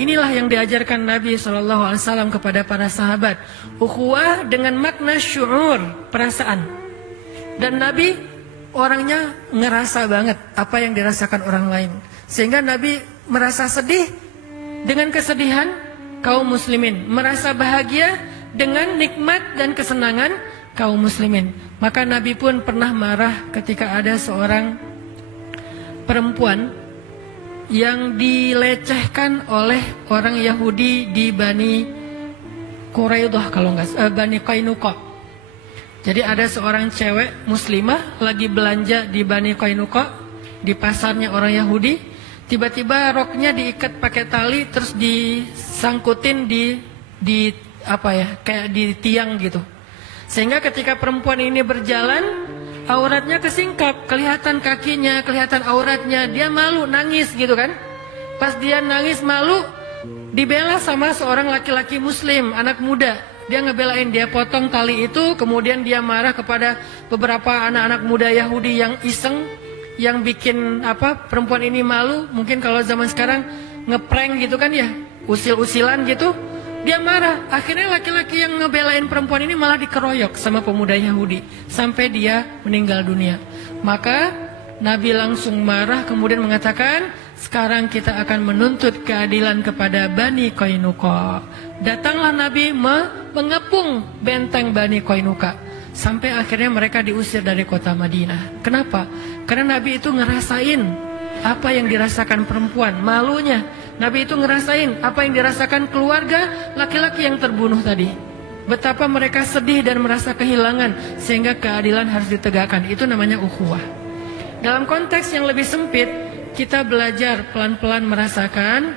inilah yang diajarkan Nabi SAW kepada para sahabat. Ukhuwah dengan makna syu'ur, perasaan. Dan Nabi orangnya ngerasa banget apa yang dirasakan orang lain. Sehingga Nabi merasa sedih dengan kesedihan kaum muslimin, merasa bahagia dengan nikmat dan kesenangan kaum muslimin. Maka Nabi pun pernah marah ketika ada seorang perempuan yang dilecehkan oleh orang Yahudi di Bani Quraidah, kalau nggak Bani Qainuqa. Jadi ada seorang cewek muslimah lagi belanja di Bani Qainuqa, di pasarnya orang Yahudi. Tiba-tiba roknya diikat pakai tali, terus disangkutin di apa ya, kayak di tiang gitu. Sehingga ketika perempuan ini berjalan, auratnya kesingkap, kelihatan kakinya, kelihatan auratnya. Dia malu, nangis gitu kan. Pas dia nangis malu, dibela sama seorang laki-laki muslim, anak muda. Dia ngebelain, dia potong tali itu. Kemudian dia marah kepada beberapa anak-anak muda Yahudi yang iseng, yang bikin perempuan ini malu. Mungkin kalau zaman sekarang ngeprank gitu kan ya, usil-usilan gitu. Dia marah, akhirnya laki-laki yang ngebelain perempuan ini malah dikeroyok sama pemuda Yahudi sampai dia meninggal dunia. Maka Nabi langsung marah, kemudian mengatakan, sekarang kita akan menuntut keadilan kepada Bani Qainuqa. Datanglah Nabi mengepung benteng Bani Qainuqa sampai akhirnya mereka diusir dari kota Madinah. Kenapa? Karena Nabi itu ngerasain apa yang dirasakan perempuan, malunya. Nabi itu ngerasain apa yang dirasakan keluarga laki-laki yang terbunuh tadi. Betapa mereka sedih dan merasa kehilangan, sehingga keadilan harus ditegakkan. Itu namanya ukhuwah. Dalam konteks yang lebih sempit, kita belajar pelan-pelan merasakan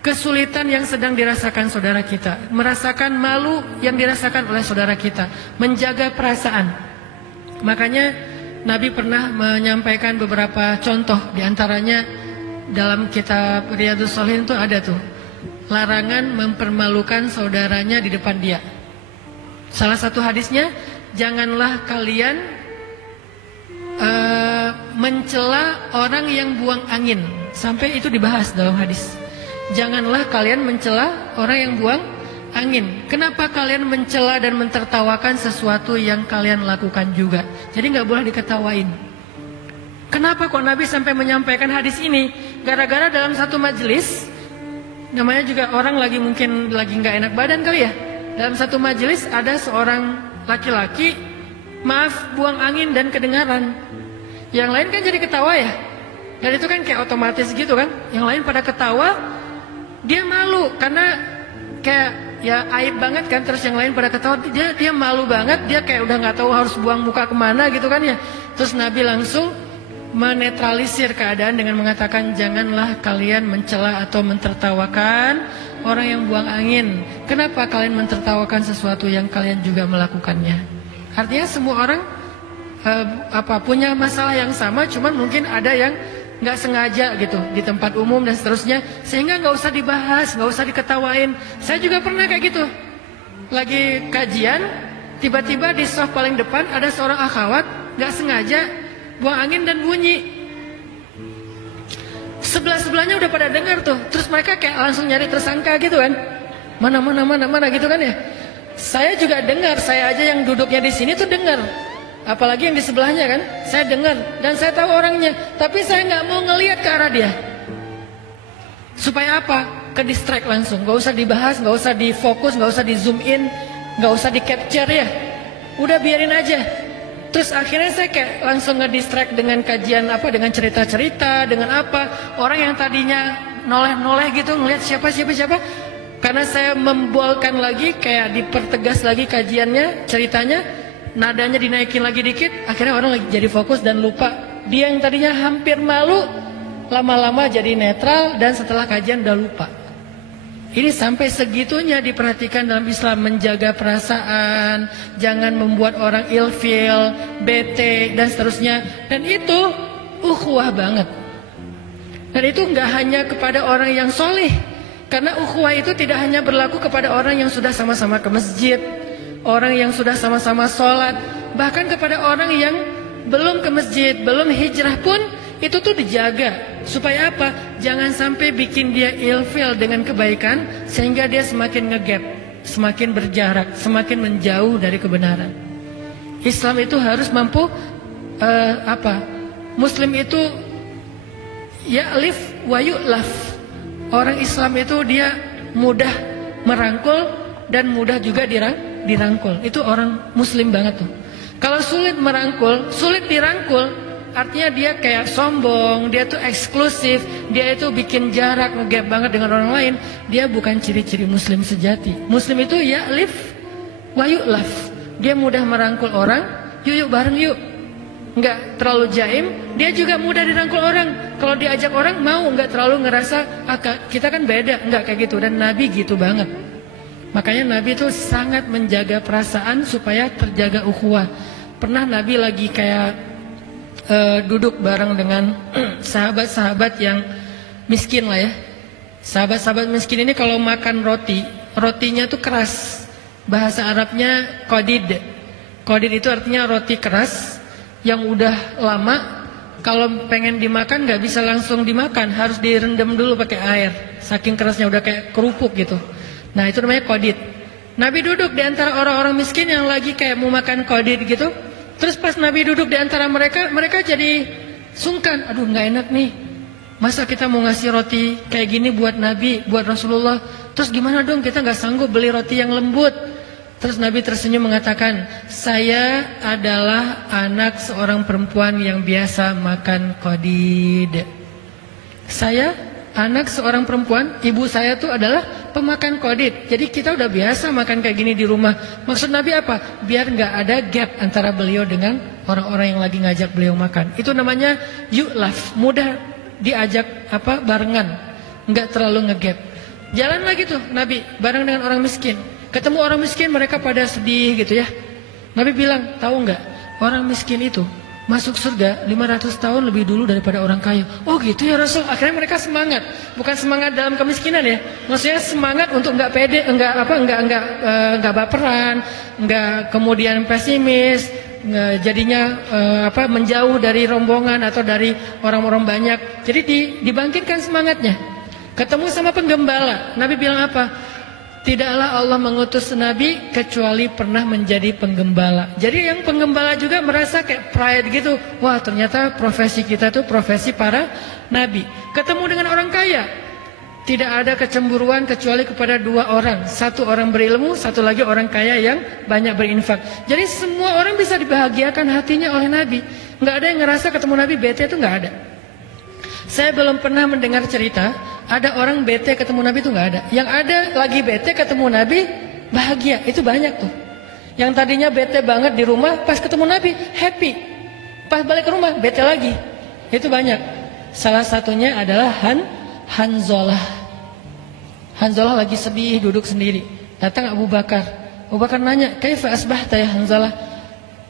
kesulitan yang sedang dirasakan saudara kita, merasakan malu yang dirasakan oleh saudara kita, menjaga perasaan. Makanya Nabi pernah menyampaikan beberapa contoh, diantaranya dalam kitab Riyadhus Shalihin itu ada tuh, larangan mempermalukan saudaranya di depan dia. Salah satu hadisnya, janganlah kalian mencela orang yang buang angin. Sampai itu dibahas dalam hadis. Janganlah kalian mencela orang yang buang angin. Kenapa kalian mencela dan mentertawakan sesuatu yang kalian lakukan juga? Jadi nggak boleh diketawain. Kenapa kok Nabi sampai menyampaikan hadis ini? Gara-gara dalam satu majelis, namanya juga orang mungkin lagi nggak enak badan kali ya. Dalam satu majelis ada seorang laki-laki, buang angin dan kedengaran. Yang lain kan jadi ketawa ya. Dan itu kan kayak otomatis gitu kan. Yang lain pada ketawa, dia malu karena kayak ya aib banget kan. Terus yang lain pada ketawa, dia malu banget. Dia kayak udah nggak tahu harus buang muka kemana gitu kan ya. Terus Nabi langsung menetralisir keadaan dengan mengatakan, janganlah kalian mencela atau mentertawakan orang yang buang angin. Kenapa kalian mentertawakan sesuatu yang kalian juga melakukannya? Artinya semua orang punya masalah yang sama, cuman mungkin ada yang nggak sengaja gitu di tempat umum dan seterusnya, sehingga nggak usah dibahas, nggak usah diketawain. Saya juga pernah kayak gitu, lagi kajian, tiba-tiba di soft paling depan ada seorang akhwat nggak sengaja buang angin dan bunyi. Sebelah-sebelahnya udah pada dengar tuh. Terus mereka kayak langsung nyari tersangka gitu kan. Mana gitu kan ya. Saya juga dengar, saya aja yang duduknya di sini tuh dengar. Apalagi yang di sebelahnya kan. Saya dengar dan saya tahu orangnya. Tapi saya nggak mau ngelihat ke arah dia. Supaya apa? Ke distract langsung. Gak usah dibahas, gak usah difokus, gak usah di zoom in, gak usah di capture ya. Udah biarin aja. Terus akhirnya saya kayak langsung ngedistract dengan kajian dengan cerita-cerita, dengan orang yang tadinya noleh-noleh gitu ngelihat siapa. Karena saya membolkan lagi, kayak dipertegas lagi kajiannya, ceritanya, nadanya dinaikin lagi dikit, akhirnya orang lagi jadi fokus dan lupa. Dia yang tadinya hampir malu, lama-lama jadi netral dan setelah kajian udah lupa. Ini sampai segitunya diperhatikan dalam Islam, menjaga perasaan, jangan membuat orang ilfil, bete dan seterusnya. Dan itu ukhuwah banget. Dan itu nggak hanya kepada orang yang soleh, karena ukhuwah itu tidak hanya berlaku kepada orang yang sudah sama-sama ke masjid, orang yang sudah sama-sama sholat, bahkan kepada orang yang belum ke masjid, belum hijrah pun itu tuh dijaga Supaya apa? Jangan sampai bikin dia ilfil dengan kebaikan sehingga dia semakin ngegap, semakin berjarak, semakin menjauh dari kebenaran. Islam itu harus mampu Muslim itu ya'lif wa yu'laf. Orang Islam itu dia mudah merangkul dan mudah juga dirangkul. Itu orang Muslim banget tuh. Kalau sulit merangkul, sulit dirangkul, artinya dia kayak sombong, dia tuh eksklusif, dia itu bikin jarak, ngegap banget dengan orang lain. Dia bukan ciri-ciri Muslim sejati. Muslim itu ya'lif wa yu'laf. Dia mudah merangkul orang, yuk bareng yuk. Enggak terlalu jaim, dia juga mudah dirangkul orang. Kalau diajak orang mau, enggak terlalu ngerasa kita kan beda, enggak kayak gitu. Dan Nabi gitu banget. Makanya Nabi itu sangat menjaga perasaan supaya terjaga ukhuwah. Pernah Nabi lagi kayak duduk bareng dengan sahabat-sahabat yang miskin lah ya. Sahabat-sahabat miskin ini kalau makan roti, rotinya tuh keras. Bahasa Arabnya qadid. Qadid itu artinya roti keras yang udah lama. Kalau pengen dimakan gak bisa langsung dimakan, harus direndam dulu pakai air. Saking kerasnya udah kayak kerupuk gitu. Nah itu namanya qadid. Nabi duduk di antara orang-orang miskin yang lagi kayak mau makan qadid gitu. Terus pas Nabi duduk di antara mereka, mereka jadi sungkan. Aduh gak enak nih. Masa kita mau ngasih roti kayak gini buat Nabi, buat Rasulullah. Terus gimana dong, kita gak sanggup beli roti yang lembut. Terus Nabi tersenyum mengatakan, saya adalah anak seorang perempuan yang biasa makan qadid. Saya anak seorang perempuan, ibu saya tuh adalah pemakan qadid. Jadi kita udah biasa makan kayak gini di rumah. Maksud Nabi apa? Biar gak ada gap antara beliau dengan orang-orang yang lagi ngajak beliau makan. Itu namanya yu'laf, mudah diajak barengan, gak terlalu ngegap. Jalan lagi tuh Nabi bareng dengan orang miskin. Ketemu orang miskin, mereka pada sedih gitu ya. Nabi bilang, tahu nggak, orang miskin itu masuk surga 500 tahun lebih dulu daripada orang kaya. Oh gitu ya Rasul. Akhirnya mereka semangat. Bukan semangat dalam kemiskinan ya. Maksudnya semangat untuk nggak pede, nggak baperan, nggak kemudian pesimis, jadinya menjauh dari rombongan atau dari orang-orang banyak. Jadi dibangkitkan semangatnya. Ketemu sama penggembala. Nabi bilang apa? Tidaklah Allah mengutus Nabi kecuali pernah menjadi penggembala. Jadi yang penggembala juga merasa kayak pride gitu. Wah ternyata profesi kita tuh profesi para Nabi. Ketemu dengan orang kaya. Tidak ada kecemburuan kecuali kepada dua orang. Satu orang berilmu, satu lagi orang kaya yang banyak berinfak. Jadi semua orang bisa dibahagiakan hatinya oleh Nabi. Nggak ada yang ngerasa ketemu Nabi bete, itu nggak ada. Saya belum pernah mendengar cerita ada orang bete ketemu Nabi, itu nggak ada. Yang ada lagi bete ketemu Nabi bahagia, itu banyak tuh. Yang tadinya bete banget di rumah, pas ketemu Nabi happy. Pas balik ke rumah bete lagi, itu banyak. Salah satunya adalah Hanzalah. Hanzalah lagi sedih duduk sendiri. Datang Abu Bakar. Abu Bakar nanya, kaifa asbahta ya Hanzalah?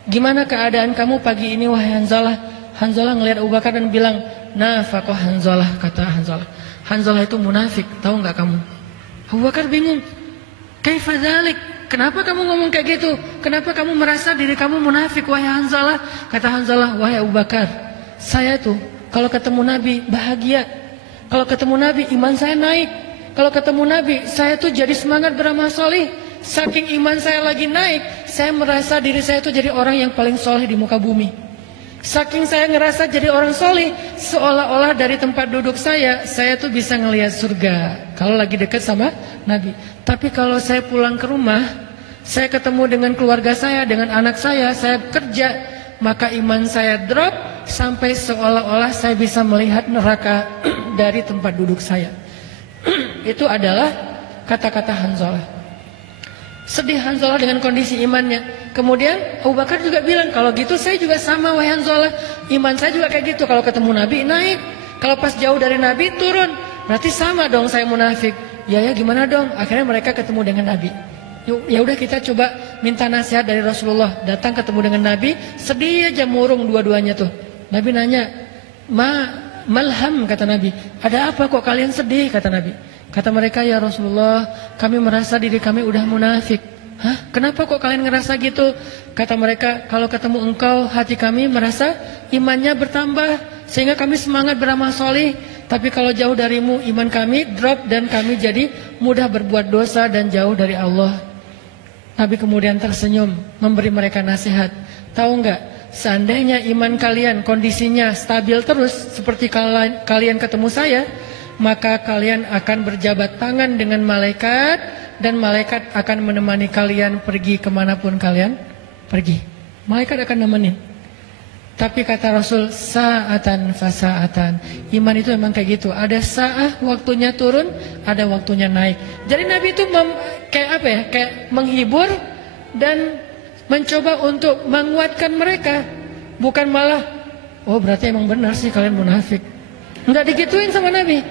Gimana keadaan kamu pagi ini wahai Hanzalah? Hanzalah ngelihat Abu Bakar dan bilang, nafaqah Hanzalah, kata Hanzalah. Hanzalah itu munafik, tahu nggak kamu? Abu Bakar bingung. Kaifa dzalik? Kenapa kamu ngomong kayak gitu? Kenapa kamu merasa diri kamu munafik wahai Hanzalah? Kata Hanzalah, wahai Abu Bakar, saya tuh kalau ketemu Nabi bahagia. Kalau ketemu Nabi iman saya naik. Kalau ketemu Nabi saya tuh jadi semangat beramal soleh. Saking iman saya lagi naik, saya merasa diri saya tuh jadi orang yang paling soleh di muka bumi. Saking saya ngerasa jadi orang soleh, seolah-olah dari tempat duduk saya tuh bisa ngelihat surga kalau lagi dekat sama Nabi. Tapi kalau saya pulang ke rumah, saya ketemu dengan keluarga saya, dengan anak saya kerja, maka iman saya drop sampai seolah-olah saya bisa melihat neraka dari tempat duduk saya. Itu adalah kata-kata Hanzalah. Sedih Hanzalah dengan kondisi imannya. Kemudian Abu Bakar juga bilang, kalau gitu saya juga sama wahai Hanzalah. Iman saya juga kayak gitu, kalau ketemu Nabi naik, kalau pas jauh dari Nabi turun. Berarti sama dong saya munafik. Ya gimana dong? Akhirnya mereka ketemu dengan Nabi. Ya udah kita coba minta nasihat dari Rasulullah. Datang ketemu dengan Nabi, sedih aja murung dua-duanya tuh. Nabi nanya, malham, kata Nabi. Ada apa kok kalian sedih, kata Nabi. Kata mereka, ya Rasulullah, kami merasa diri kami udah munafik. Hah? Kenapa kok kalian ngerasa gitu? Kata mereka, kalau ketemu engkau, hati kami merasa imannya bertambah. sehingga kami semangat beramal soleh. Tapi kalau jauh darimu, iman kami drop dan kami jadi mudah berbuat dosa dan jauh dari Allah. Nabi kemudian tersenyum, memberi mereka nasihat. Tahu nggak, seandainya iman kalian kondisinya stabil terus seperti kalian ketemu saya, maka kalian akan berjabat tangan dengan malaikat dan malaikat akan menemani kalian pergi kemanapun kalian pergi. Malaikat akan nemenin. Tapi kata Rasul, sa'atan fasaatan. Iman itu memang kayak gitu. Ada sa'ah waktunya turun, ada waktunya naik. Jadi Nabi itu kayak menghibur dan mencoba untuk menguatkan mereka. Bukan malah, oh berarti emang benar sih kalian munafik. Enggak digituin sama Nabi.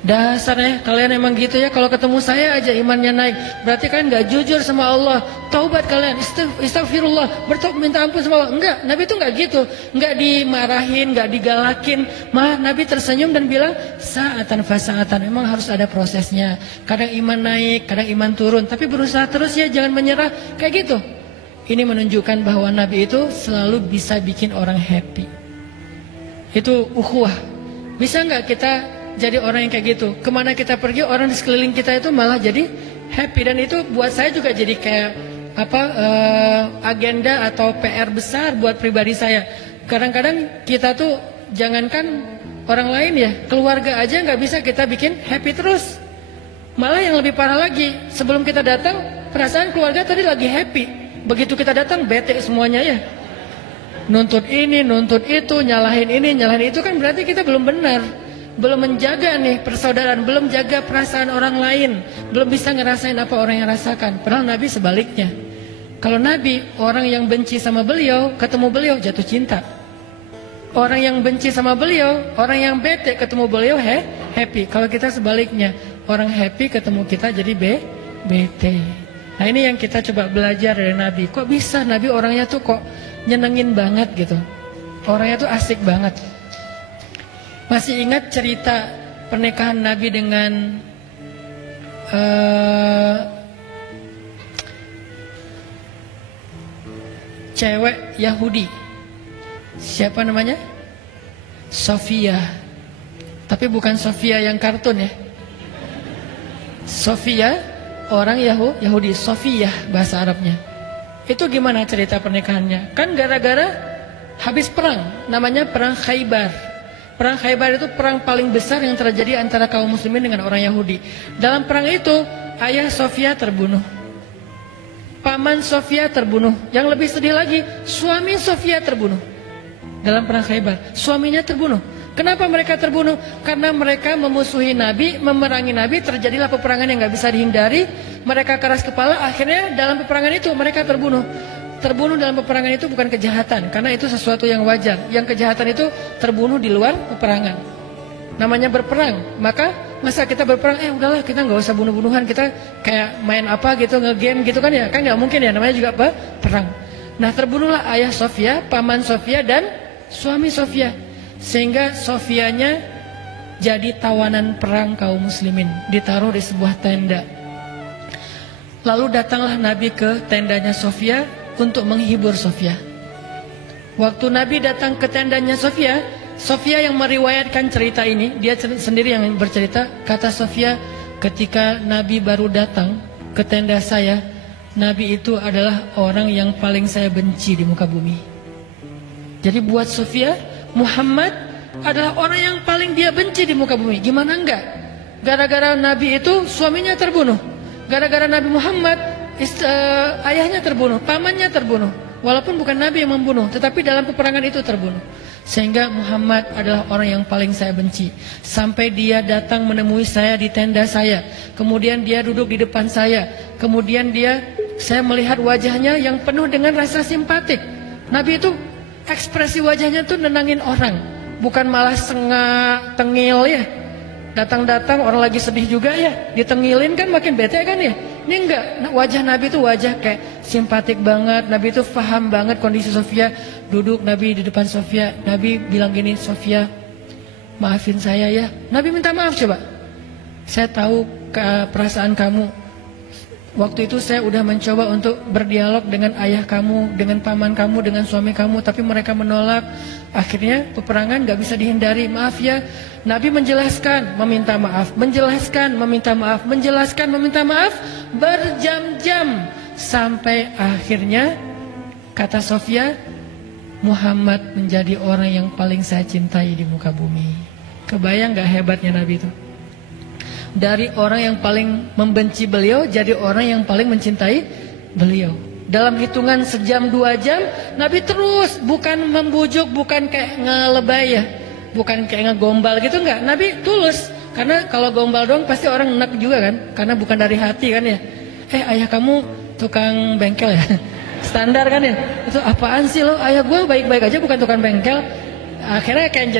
Dasarnya kalian emang gitu ya, kalau ketemu saya aja imannya naik, berarti kalian gak jujur sama Allah. Taubat kalian, istighfirullah, bertobat minta ampun sama Allah. Enggak, Nabi itu enggak gitu. Enggak dimarahin, enggak digalakin. Malah Nabi tersenyum dan bilang, sa'atan fasaatan. Memang harus ada prosesnya. Kadang iman naik, kadang iman turun, tapi berusaha terus ya, jangan menyerah. Kayak gitu. Ini menunjukkan bahwa Nabi itu selalu bisa bikin orang happy. Itu ukhuwah. Bisa enggak kita jadi orang yang kayak gitu? Kemana kita pergi, orang di sekeliling kita itu malah jadi happy. Dan itu buat saya juga jadi kayak agenda atau PR besar buat pribadi saya. Kadang-kadang kita tuh jangankan orang lain ya, keluarga aja nggak bisa kita bikin happy terus. Malah yang lebih parah lagi, sebelum kita datang perasaan keluarga tadi lagi happy, begitu kita datang bete semuanya ya. Nuntut ini, nuntut itu, nyalahin ini, nyalahin itu, kan berarti kita belum benar. Belum menjaga nih persaudaraan, belum jaga perasaan orang lain, belum bisa ngerasain apa orang yang rasakan. Padahal Nabi sebaliknya. Kalau Nabi, orang yang benci sama beliau, ketemu beliau jatuh cinta. Orang yang benci sama beliau, orang yang bete ketemu beliau happy. Kalau kita sebaliknya, orang happy ketemu kita jadi bete. Nah ini yang kita coba belajar dari Nabi. Kok bisa Nabi orangnya tuh kok nyenengin banget gitu. Orangnya tuh asik banget. Masih ingat cerita pernikahan Nabi dengan cewek Yahudi? Siapa namanya? Sofia. Tapi bukan Sofia yang kartun ya. Sofia, orang Yahudi. Sofia bahasa Arabnya. Itu gimana cerita pernikahannya? Kan gara-gara habis perang, namanya perang Khaybar. Perang Khaybar itu perang paling besar yang terjadi antara kaum muslimin dengan orang Yahudi. Dalam perang itu, ayah Sofia terbunuh. Paman Sofia terbunuh. Yang lebih sedih lagi, suami Sofia terbunuh. Dalam perang Khaybar, suaminya terbunuh. Kenapa mereka terbunuh? Karena mereka memusuhi Nabi, memerangi Nabi, terjadilah peperangan yang gak bisa dihindari. Mereka keras kepala, akhirnya dalam peperangan itu mereka terbunuh. Terbunuh dalam peperangan itu bukan kejahatan, karena itu sesuatu yang wajar. Yang kejahatan itu terbunuh di luar peperangan. Namanya berperang. Masa kita berperang, udahlah kita nggak usah bunuh-bunuhan, kita kayak main apa gitu, nge-game gitu kan ya. Kan nggak mungkin ya, namanya juga perang. Nah terbunuhlah ayah Sofia, paman Sofia, dan suami Sofia. Sehingga Sofianya jadi tawanan perang kaum muslimin, ditaruh di sebuah tenda. Lalu datanglah Nabi ke tendanya Sofia untuk menghibur Sofia. Waktu Nabi datang ke tendanya Sofia, Sofia yang meriwayatkan cerita ini, dia sendiri yang bercerita. Kata Sofia, ketika Nabi baru datang ke tenda saya, Nabi itu adalah orang yang paling saya benci di muka bumi. Jadi buat Sofia, Muhammad adalah orang yang paling dia benci di muka bumi. Gimana enggak? Gara-gara Nabi itu suaminya terbunuh. Gara-gara Nabi Muhammad ayahnya terbunuh, pamannya terbunuh. Walaupun bukan Nabi yang membunuh, tetapi dalam peperangan itu terbunuh. Sehingga Muhammad adalah orang yang paling saya benci. Sampai dia datang menemui saya di tenda saya. Kemudian dia duduk di depan saya. Kemudian saya melihat wajahnya yang penuh dengan rasa simpatik. Nabi itu ekspresi wajahnya tuh nenangin orang, bukan malah sengak, tengil ya. Datang-datang orang lagi sedih juga ya, ditengilin kan makin bete kan ya. Ini enggak, wajah Nabi itu wajah kayak simpatik banget. Nabi itu paham banget kondisi Sofia. Duduk Nabi di depan Sofia, Nabi bilang gini, Sofia, maafin saya ya. Nabi minta maaf coba. Saya tahu perasaan kamu. Waktu itu saya udah mencoba untuk berdialog dengan ayah kamu, dengan paman kamu, dengan suami kamu, tapi mereka menolak. Akhirnya peperangan gak bisa dihindari. Maaf ya. Nabi menjelaskan, meminta maaf, menjelaskan, meminta maaf, menjelaskan, meminta maaf, berjam-jam. Sampai akhirnya kata Sofia, Muhammad menjadi orang yang paling saya cintai di muka bumi. Kebayang gak hebatnya Nabi itu? Dari orang yang paling membenci beliau jadi orang yang paling mencintai beliau. Dalam hitungan sejam 2 jam Nabi terus, bukan membujuk, bukan kayak ngelebay ya, bukan kayak ngegombal gitu, enggak. Nabi tulus. Karena kalau gombal doang pasti orang enak juga kan, karena bukan dari hati kan ya. Ayah kamu tukang bengkel ya. Standar kan ya. Itu apaan sih lo? Ayah gue baik-baik aja, bukan tukang bengkel. Akhirnya kayak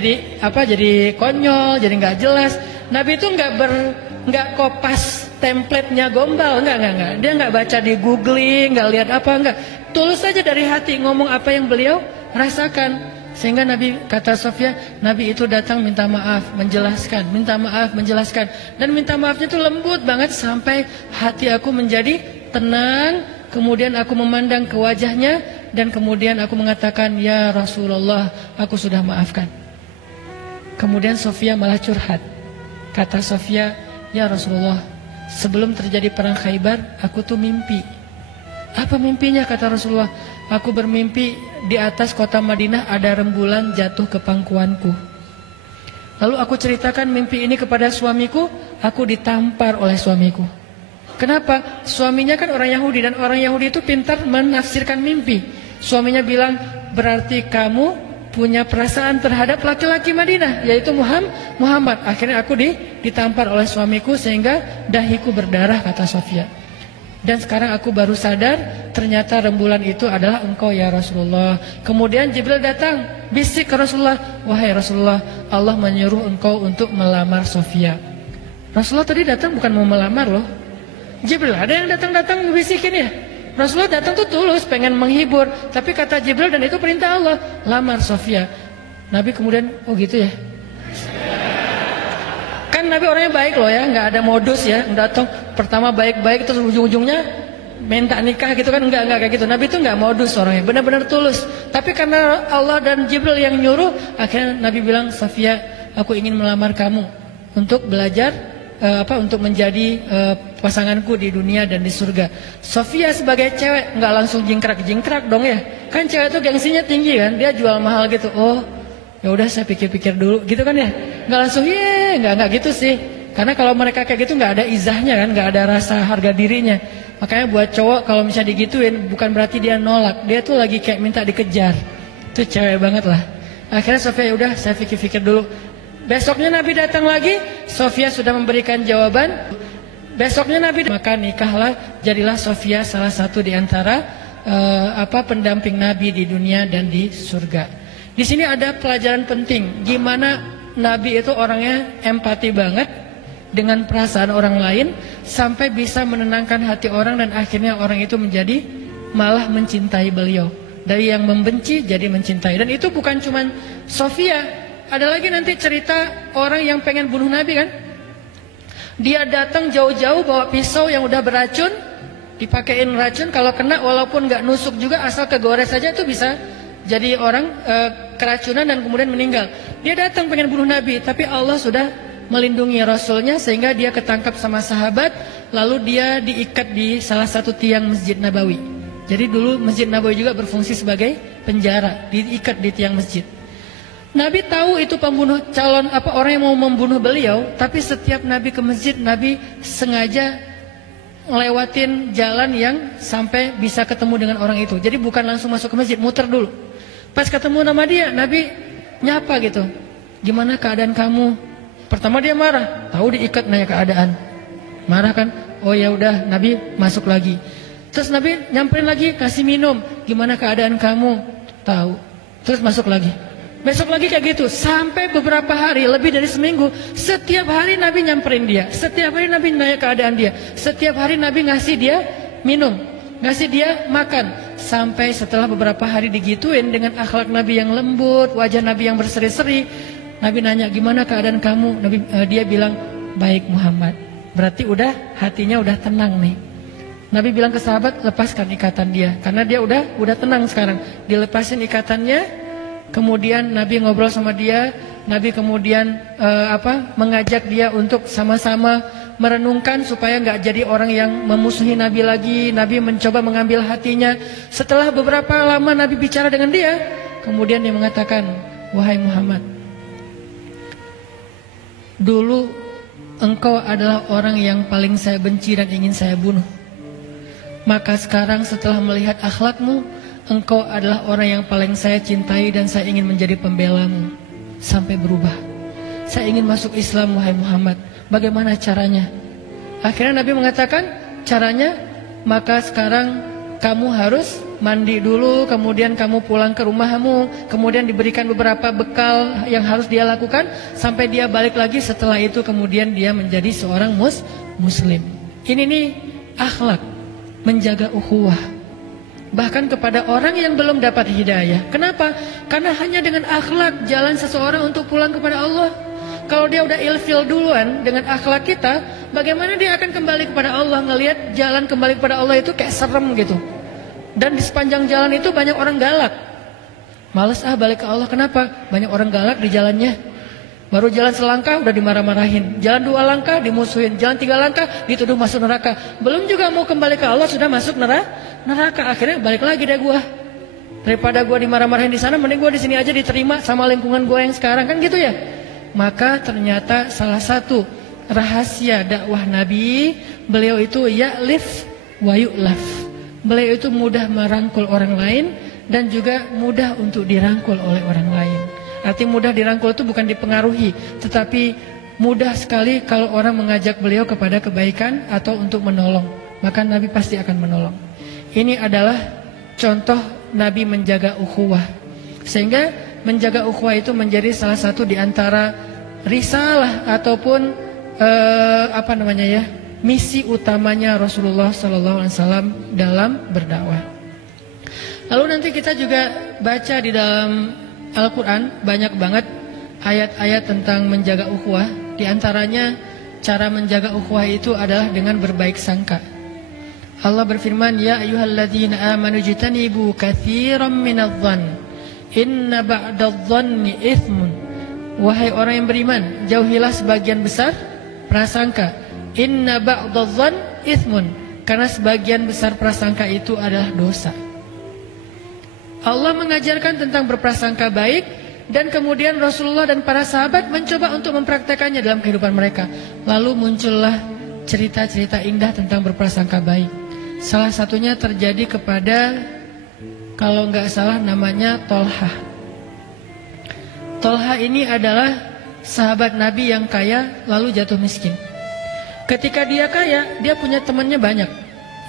jadi konyol, jadi nggak jelas. Nabi itu nggak kopas template-nya gombal, enggak. Dia nggak baca di googling, nggak lihat apa, enggak. Tulus saja dari hati ngomong apa yang beliau rasakan. Sehingga Nabi, kata Sofia, Nabi itu datang minta maaf, menjelaskan, minta maaf, menjelaskan, dan minta maafnya itu lembut banget sampai hati aku menjadi tenang. Kemudian aku memandang ke wajahnya dan kemudian aku mengatakan, ya Rasulullah, aku sudah maafkan. Kemudian Sofia malah curhat. Kata Sofia, ya Rasulullah, sebelum terjadi perang Khaybar, aku tuh mimpi. Apa mimpinya? Kata Rasulullah, aku bermimpi di atas kota Madinah ada rembulan jatuh ke pangkuanku. Lalu aku ceritakan mimpi ini kepada suamiku, aku ditampar oleh suamiku. Kenapa? Suaminya kan orang Yahudi, dan orang Yahudi itu pintar menafsirkan mimpi. Suaminya bilang, berarti kamu punya perasaan terhadap laki-laki Madinah, yaitu Muhammad. Akhirnya aku ditampar oleh suamiku sehingga dahiku berdarah, kata Sofia. Dan sekarang aku baru sadar ternyata rembulan itu adalah engkau ya Rasulullah. Kemudian Jibril datang, bisik ke Rasulullah, wahai Rasulullah, Allah menyuruh engkau untuk melamar Sofia. Rasulullah tadi datang bukan mau melamar loh. Jibril ada yang datang bisikin ya. Rasulullah datang tuh tulus pengen menghibur, tapi kata Jibril, dan itu perintah Allah, lamar Sofia. Nabi kemudian, oh gitu ya. Kan Nabi orangnya baik loh ya, nggak ada modus ya, datang pertama baik-baik terus ujung-ujungnya minta nikah gitu kan, enggak kayak gitu. Nabi itu nggak modus orangnya, benar-benar tulus. Tapi karena Allah dan Jibril yang nyuruh, akhirnya Nabi bilang, Sofia, aku ingin melamar kamu untuk belajar untuk menjadi pasanganku di dunia dan di surga. Sofia sebagai cewek nggak langsung jingkrak dong ya. Kan cewek itu gengsinya tinggi kan, dia jual mahal gitu. Oh, ya udah saya pikir-pikir dulu gitu kan ya. Nggak langsung nggak gitu sih. Karena kalau mereka kayak gitu nggak ada izahnya kan, nggak ada rasa harga dirinya. Makanya buat cowok kalau misalnya digituin bukan berarti dia nolak, dia tuh lagi kayak minta dikejar. Itu cewek banget lah. Akhirnya Sofia, ya udah saya pikir-pikir dulu. Besoknya Nabi datang lagi, Sofia sudah memberikan jawaban. Besoknya Nabi, maka nikahlah, jadilah Sofia salah satu di antara pendamping Nabi di dunia dan di surga. Di sini ada pelajaran penting, gimana Nabi itu orangnya empati banget dengan perasaan orang lain sampai bisa menenangkan hati orang, dan akhirnya orang itu menjadi malah mencintai beliau. Dari yang membenci jadi mencintai. Dan itu bukan cuma Sofia. Ada lagi nanti cerita orang yang pengen bunuh Nabi kan. Dia datang jauh-jauh bawa pisau yang udah beracun, dipakein racun, kalau kena walaupun gak nusuk juga, asal kegores saja itu bisa jadi orang keracunan dan kemudian meninggal. Dia datang pengen bunuh Nabi, tapi Allah sudah melindungi Rasulnya sehingga dia ketangkap sama sahabat. Lalu dia diikat di salah satu tiang Masjid Nabawi. Jadi dulu Masjid Nabawi juga berfungsi sebagai penjara, diikat di tiang masjid. Nabi tahu itu pembunuh, orang yang mau membunuh beliau, tapi setiap Nabi ke masjid, Nabi sengaja ngelewatin jalan yang sampai bisa ketemu dengan orang itu. Jadi bukan langsung masuk ke masjid, muter dulu. Pas ketemu nama dia, Nabi nyapa gitu. Gimana keadaan kamu? Pertama dia marah, tahu diikat, nanya keadaan. Marah kan? Oh ya udah, Nabi masuk lagi. Terus Nabi nyamperin lagi, kasih minum. Gimana keadaan kamu? Tahu. Terus masuk lagi. Besok lagi kayak gitu, sampai beberapa hari, lebih dari seminggu. Setiap hari Nabi nyamperin dia, setiap hari Nabi nanya keadaan dia, setiap hari Nabi ngasih dia minum, ngasih dia makan. Sampai setelah beberapa hari digituin dengan akhlak Nabi yang lembut, wajah Nabi yang berseri-seri, Nabi nanya, gimana keadaan kamu? Dia bilang, baik Muhammad. Berarti udah hatinya udah tenang nih. Nabi bilang ke sahabat, lepaskan ikatan dia, karena dia udah tenang sekarang. Dilepasin ikatannya, kemudian Nabi ngobrol sama dia. Nabi kemudian mengajak dia untuk sama-sama merenungkan supaya nggak jadi orang yang memusuhi Nabi lagi. Nabi mencoba mengambil hatinya. Setelah beberapa lama Nabi bicara dengan dia, kemudian dia mengatakan, wahai Muhammad, dulu engkau adalah orang yang paling saya benci dan ingin saya bunuh. Maka sekarang setelah melihat akhlakmu, engkau adalah orang yang paling saya cintai dan saya ingin menjadi pembelamu. Sampai berubah. Saya ingin masuk Islam, wahai Muhammad. Bagaimana caranya? Akhirnya Nabi mengatakan, caranya, maka sekarang kamu harus mandi dulu, kemudian kamu pulang ke rumahmu, kemudian diberikan beberapa bekal yang harus dia lakukan, sampai dia balik lagi. Setelah itu kemudian dia menjadi seorang muslim. Ini nih akhlak, menjaga ukhuwah. Bahkan kepada orang yang belum dapat hidayah. Kenapa? Karena hanya dengan akhlak jalan seseorang untuk pulang kepada Allah. Kalau dia udah ilfil duluan dengan akhlak kita, bagaimana dia akan kembali kepada Allah? Ngelihat jalan kembali kepada Allah itu kayak serem gitu. Dan di sepanjang jalan itu banyak orang galak. Males balik ke Allah. Kenapa? Banyak orang galak di jalannya. Baru jalan selangkah udah dimarah-marahin. Jalan 2 langkah dimusuhin. Jalan 3 langkah dituduh masuk neraka. Belum juga mau kembali ke Allah sudah masuk neraka. Akhirnya balik lagi deh gua. Daripada gua dimarah-marahin di sana, mending gua di sini aja diterima sama lingkungan gua yang sekarang, kan gitu ya. Maka ternyata salah satu rahasia dakwah Nabi, beliau itu ya'lif wa yu'laf. Beliau itu mudah merangkul orang lain dan juga mudah untuk dirangkul oleh orang lain. Arti mudah dirangkul itu bukan dipengaruhi, tetapi mudah sekali kalau orang mengajak beliau kepada kebaikan atau untuk menolong, maka Nabi pasti akan menolong. Ini adalah contoh Nabi menjaga ukhuwah. Sehingga menjaga ukhuwah itu menjadi salah satu di antara risalah ataupun misi utamanya Rasulullah SAW dalam berdakwah. Lalu nanti kita juga baca di dalam Al-Quran banyak banget ayat-ayat tentang menjaga ukhuwah. Di antaranya cara menjaga ukhuwah itu adalah dengan berbaik sangka. Allah berfirman, ya ayyuhalladzina amanu jtanibu katsiran minadh-dhann inna ba'dadh-dhanni itsmun. Wahai orang yang beriman, jauhilah sebagian besar prasangka. Inna ba'dadh-dhann itsmun, karena sebagian besar prasangka itu adalah dosa. Allah mengajarkan tentang berprasangka baik, dan kemudian Rasulullah dan para sahabat mencoba untuk mempraktekannya dalam kehidupan mereka. Lalu muncullah cerita-cerita indah tentang berprasangka baik. Salah satunya terjadi kepada, kalau nggak salah namanya Tolha. Tolha ini adalah sahabat Nabi yang kaya lalu jatuh miskin. Ketika dia kaya, dia punya temannya banyak.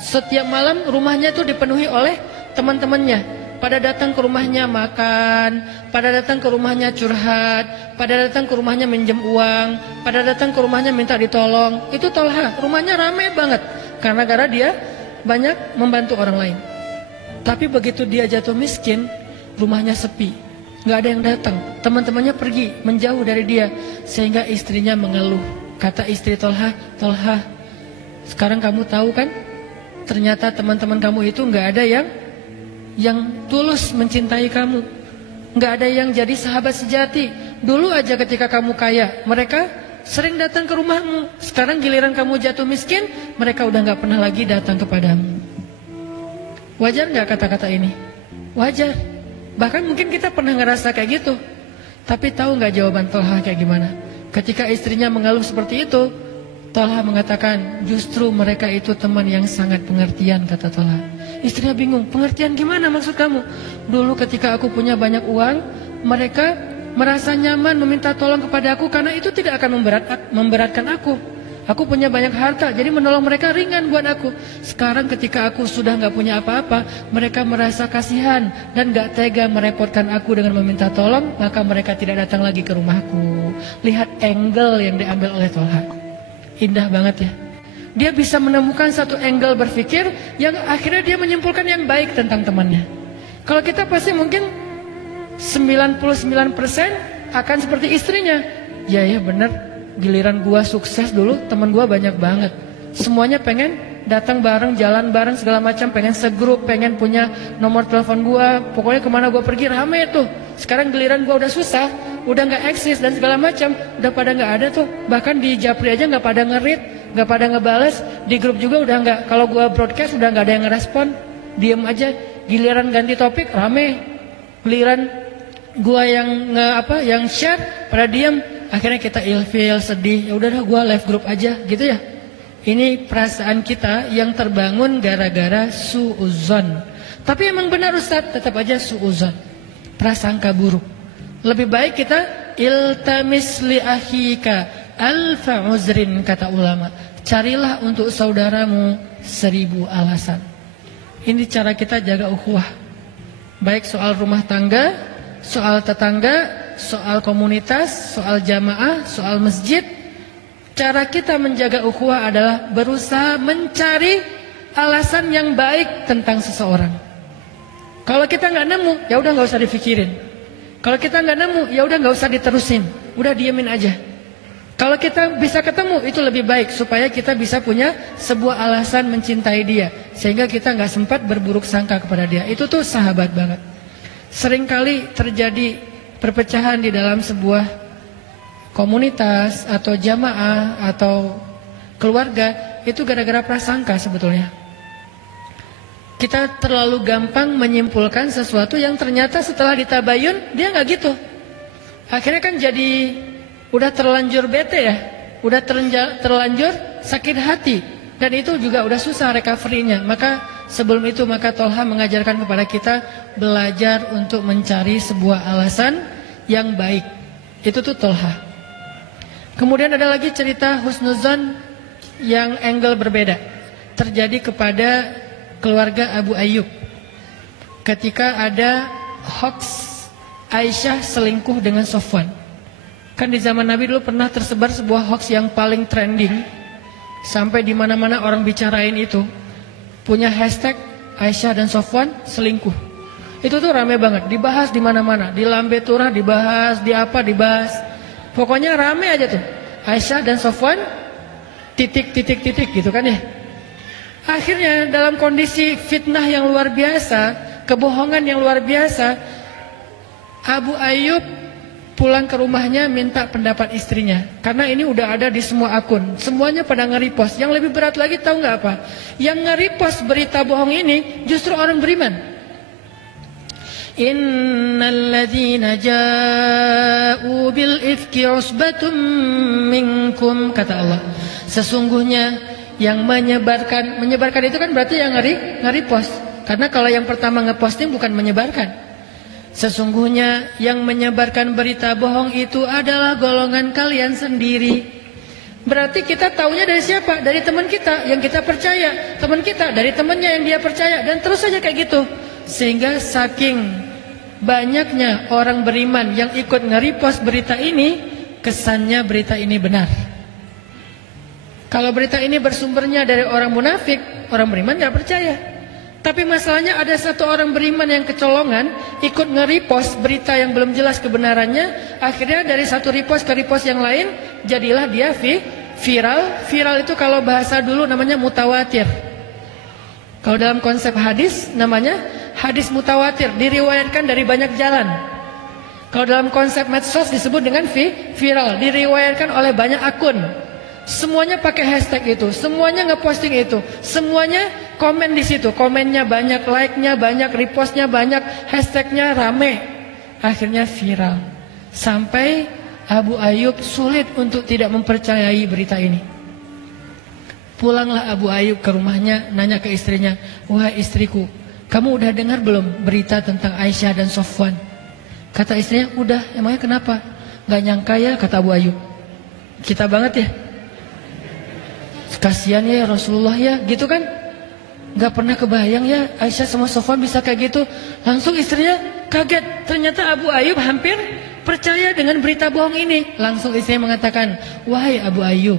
Setiap malam rumahnya itu dipenuhi oleh teman-temannya. Pada datang ke rumahnya makan, pada datang ke rumahnya curhat, pada datang ke rumahnya minjem uang, pada datang ke rumahnya minta ditolong. Itu Tolha, rumahnya ramai banget karena gara dia banyak membantu orang lain. Tapi begitu dia jatuh miskin, rumahnya sepi, nggak ada yang datang. Teman-temannya pergi menjauh dari dia, sehingga istrinya mengeluh. Kata istri Tolha, Tolha, sekarang kamu tahu kan, ternyata teman-teman kamu itu nggak ada yang tulus mencintai kamu, nggak ada yang jadi sahabat sejati. Dulu aja ketika kamu kaya, mereka sering datang ke rumahmu. Sekarang giliran kamu jatuh miskin, mereka udah nggak pernah lagi datang kepadamu. Wajar nggak kata-kata ini? Wajar. Bahkan mungkin kita pernah ngerasa kayak gitu. Tapi tahu nggak jawaban Tolha kayak gimana? Ketika istrinya mengeluh seperti itu, Tolha mengatakan, justru mereka itu teman yang sangat pengertian, kata Tolha. Istrinya bingung, pengertian gimana maksud kamu? Dulu ketika aku punya banyak uang, mereka merasa nyaman meminta tolong kepada aku karena itu tidak akan memberatkan aku. Aku punya banyak harta, jadi menolong mereka ringan buat aku. Sekarang ketika aku sudah gak punya apa-apa, mereka merasa kasihan dan gak tega merepotkan aku dengan meminta tolong, maka mereka tidak datang lagi ke rumahku. Lihat angle yang diambil oleh Tolha. Indah banget ya. Dia bisa menemukan satu angle berpikir yang akhirnya dia menyimpulkan yang baik tentang temannya. Kalau kita pasti mungkin 99% akan seperti istrinya. Ya benar, giliran gua sukses dulu, teman gua banyak banget. Semuanya pengen datang bareng, jalan bareng segala macam, pengen segrup, pengen punya nomor telepon gua. Pokoknya kemana gua pergi rame tuh. Sekarang giliran gua udah susah, udah nggak eksis dan segala macam, udah pada nggak ada tuh. Bahkan di Japri aja nggak pada nge-read, nggak pada ngebales, di grup juga udah nggak. Kalau gua broadcast udah nggak ada yang ngerespon, diem aja. Giliran ganti topik rame, giliran gua yang share pada diem. Akhirnya kita ilfil, sedih. Ya udahlah, gua live group aja, gitu ya. Ini perasaan kita yang terbangun gara-gara suudzon. Tapi emang benar Ustaz, tetap aja suudzon. Prasangka buruk. Lebih baik kita iltamis li akhika alfa uzrin, kata ulama. Carilah untuk saudaramu 1000 alasan. Ini cara kita jaga ukhuwah. Baik soal rumah tangga, soal tetangga, soal komunitas, soal jamaah, soal masjid. Cara kita menjaga ukhuwah adalah berusaha mencari alasan yang baik tentang seseorang. Kalau kita nggak nemu, ya udah nggak usah dipikirin. Kalau kita nggak nemu, ya udah nggak usah diterusin, udah diemin aja. Kalau kita bisa ketemu, itu lebih baik supaya kita bisa punya sebuah alasan mencintai dia, sehingga kita nggak sempat berburuk sangka kepada dia. Itu tuh sahabat banget. Seringkali terjadi perpecahan di dalam sebuah komunitas atau jamaah atau keluarga, itu gara-gara prasangka sebetulnya. Kita terlalu gampang menyimpulkan sesuatu yang ternyata setelah ditabayun dia nggak gitu. Akhirnya kan jadi udah terlanjur bete ya, udah terlanjur sakit hati, dan itu juga udah susah recovery-nya. Maka sebelum itu Tolha mengajarkan kepada kita belajar untuk mencari sebuah alasan yang baik. Itu tuh Tolha. Kemudian ada lagi cerita husnuzon yang angle berbeda, terjadi kepada keluarga Abu Ayyub. Ketika ada hoax Aisyah selingkuh dengan Sofwan. Kan di zaman Nabi dulu pernah tersebar sebuah hoax yang paling trending, sampai di mana-mana orang bicarain itu. Punya hashtag Aisyah dan Sofwan selingkuh. Itu tuh rame banget, dibahas di mana-mana, di Lambe Turah dibahas, di apa dibahas. Pokoknya rame aja tuh. Aisyah dan Sofwan titik gitu kan ya. Akhirnya dalam kondisi fitnah yang luar biasa, kebohongan yang luar biasa, Abu Ayyub pulang ke rumahnya minta pendapat istrinya. Karena ini udah ada di semua akun, semuanya pada nge-repost. Yang lebih berat lagi tahu nggak apa? Yang nge-repost berita bohong ini justru orang beriman. Innal ladzina ja'u bil ifki usbatum minkum, kata Allah. Sesungguhnya yang menyebarkan itu kan berarti yang nge-repost. Karena kalau yang pertama nge-posting bukan menyebarkan. Sesungguhnya yang menyebarkan berita bohong itu adalah golongan kalian sendiri. Berarti kita taunya dari siapa? Dari teman kita yang kita percaya. Teman kita dari temannya yang dia percaya. Dan terus saja kayak gitu. Sehingga saking banyaknya orang beriman yang ikut nge-repost berita ini, kesannya berita ini benar. Kalau berita ini bersumbernya dari orang munafik, orang beriman gak percaya. Tapi masalahnya ada satu orang beriman yang kecolongan, ikut nge-repost berita yang belum jelas kebenarannya. Akhirnya dari satu repost ke repost yang lain, jadilah dia viral. Viral itu kalau bahasa dulu namanya mutawatir. Kalau dalam konsep hadis namanya hadis mutawatir, diriwayatkan dari banyak jalan. Kalau dalam konsep medsos disebut dengan viral, diriwayatkan oleh banyak akun. Semuanya pakai hashtag itu, semuanya ngeposting itu, semuanya komen di situ, komennya banyak, like-nya banyak, repostnya banyak, hashtagnya rame. Akhirnya viral. Sampai Abu Ayyub sulit untuk tidak mempercayai berita ini. Pulanglah Abu Ayyub ke rumahnya, nanya ke istrinya, "Wahai istriku, kamu udah dengar belum berita tentang Aisyah dan Sofwan?" Kata istrinya, "Udah." "Emangnya kenapa?" "Gak nyangka ya," kata Abu Ayyub. Kita banget ya. Kasihan ya Rasulullah ya, gitu kan? Gak pernah kebayang ya Aisyah sama Sofwan bisa kayak gitu. Langsung istrinya kaget. Ternyata Abu Ayyub hampir percaya dengan berita bohong ini. Langsung istrinya mengatakan, "Wahai Abu Ayyub,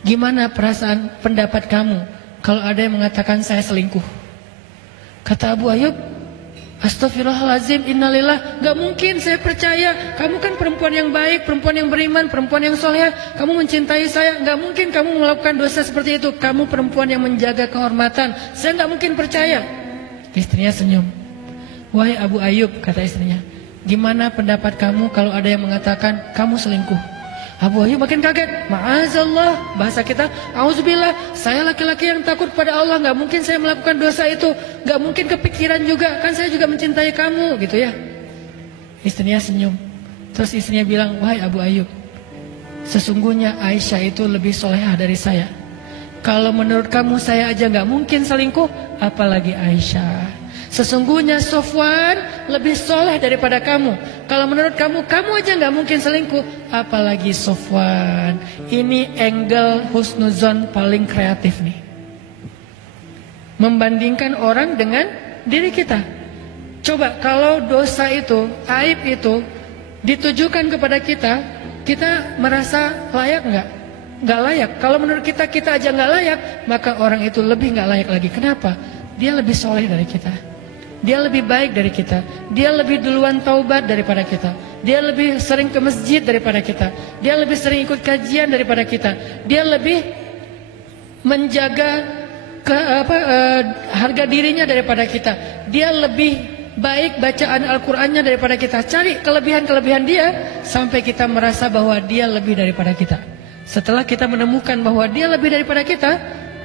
gimana perasaan pendapat kamu kalau ada yang mengatakan saya selingkuh?" Kata Abu Ayyub, Astagfirullahaladzim, innalillah, gak mungkin saya percaya. Kamu kan perempuan yang baik, perempuan yang beriman, perempuan yang soleh. Kamu mencintai saya, gak mungkin kamu melakukan dosa seperti itu. Kamu perempuan yang menjaga kehormatan, saya gak mungkin percaya. Istrinya senyum. Wahai Abu Ayyub, kata istrinya, gimana pendapat kamu kalau ada yang mengatakan kamu selingkuh? Abu Ayyub makin kaget. Ma'azallah, bahasa kita, auzubillah, saya laki-laki yang takut pada Allah, gak mungkin saya melakukan dosa itu, gak mungkin kepikiran juga, kan saya juga mencintai kamu, gitu ya. Istrinya senyum. Terus istrinya bilang, wahai Abu Ayyub, sesungguhnya Aisyah itu lebih solehah dari saya. Kalau menurut kamu saya aja gak mungkin selingkuh, apalagi Aisyah. Sesungguhnya Sofwan lebih soleh daripada kamu. Kalau menurut kamu, kamu aja gak mungkin selingkuh, apalagi Sofwan. Ini angle husnuzon paling kreatif nih. Membandingkan orang dengan diri kita. Coba kalau dosa itu, aib itu ditujukan kepada kita, kita merasa layak gak? Gak layak. Kalau menurut kita, kita aja gak layak, maka orang itu lebih gak layak lagi. Kenapa? Dia lebih soleh dari kita. Dia lebih baik dari kita. Dia lebih duluan taubat daripada kita. Dia lebih sering ke masjid daripada kita. Dia lebih sering ikut kajian daripada kita. Dia lebih menjaga harga dirinya daripada kita. Dia lebih baik bacaan Al-Qur'annya daripada kita. Cari kelebihan-kelebihan dia sampai kita merasa bahwa dia lebih daripada kita. Setelah kita menemukan bahwa dia lebih daripada kita,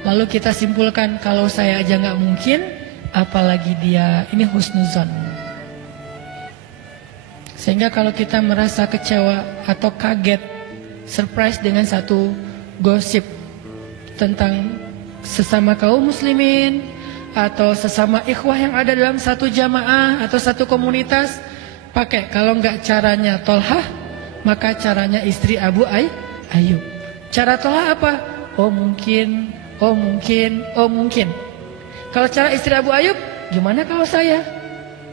lalu kita simpulkan, kalau saya aja gak mungkin, apalagi dia. Ini husnuzon. Sehingga kalau kita merasa kecewa atau kaget, surprise dengan satu gosip tentang sesama kaum muslimin atau sesama ikhwah yang ada dalam satu jamaah atau satu komunitas, pakai kalau enggak caranya Tolhah, maka caranya istri Abu Ayyub. Cara Tolhah apa? Oh mungkin, oh mungkin, oh mungkin. Kalau cara istri Abu Ayyub, gimana kalau saya?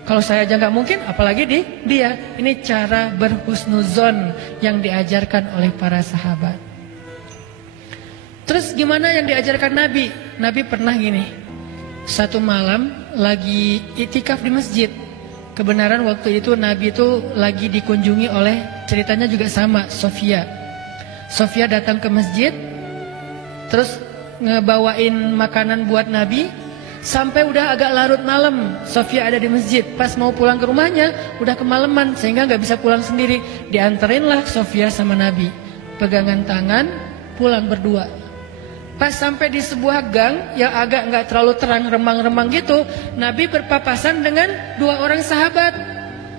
Kalau saya aja gak mungkin, apalagi dia. Ini cara berhusnuzon yang diajarkan oleh para sahabat. Terus gimana yang diajarkan Nabi? Nabi pernah gini, satu malam lagi itikaf di masjid. Kebenaran waktu itu Nabi itu lagi dikunjungi oleh, ceritanya juga sama, Sofia. Sofia datang ke masjid, terus ngebawain makanan buat Nabi. Sampai udah agak larut malam, Sofia ada di masjid. Pas mau pulang ke rumahnya, udah kemalaman sehingga gak bisa pulang sendiri. Dianterinlah Sofia sama Nabi, pegangan tangan, pulang berdua. Pas sampai di sebuah gang yang agak gak terlalu terang, remang-remang gitu, Nabi berpapasan dengan dua orang sahabat.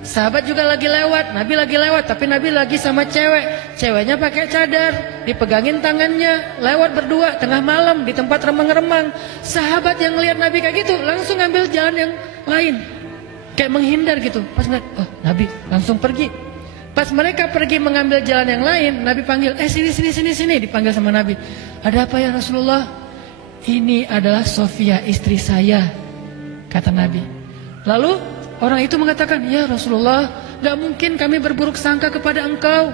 Sahabat juga lagi lewat, Nabi lagi lewat, tapi Nabi lagi sama cewek. Ceweknya pakai cadar, dipegangin tangannya, lewat berdua tengah malam di tempat remang-remang. Sahabat yang lihat Nabi kayak gitu langsung ngambil jalan yang lain, kayak menghindar gitu. Pas ngeliat, oh Nabi langsung pergi. Pas mereka pergi mengambil jalan yang lain, Nabi panggil, sini, dipanggil sama Nabi. Ada apa ya Rasulullah? Ini adalah Sofia, istri saya, kata Nabi. Lalu orang itu mengatakan, ya Rasulullah, gak mungkin kami berburuk sangka kepada engkau.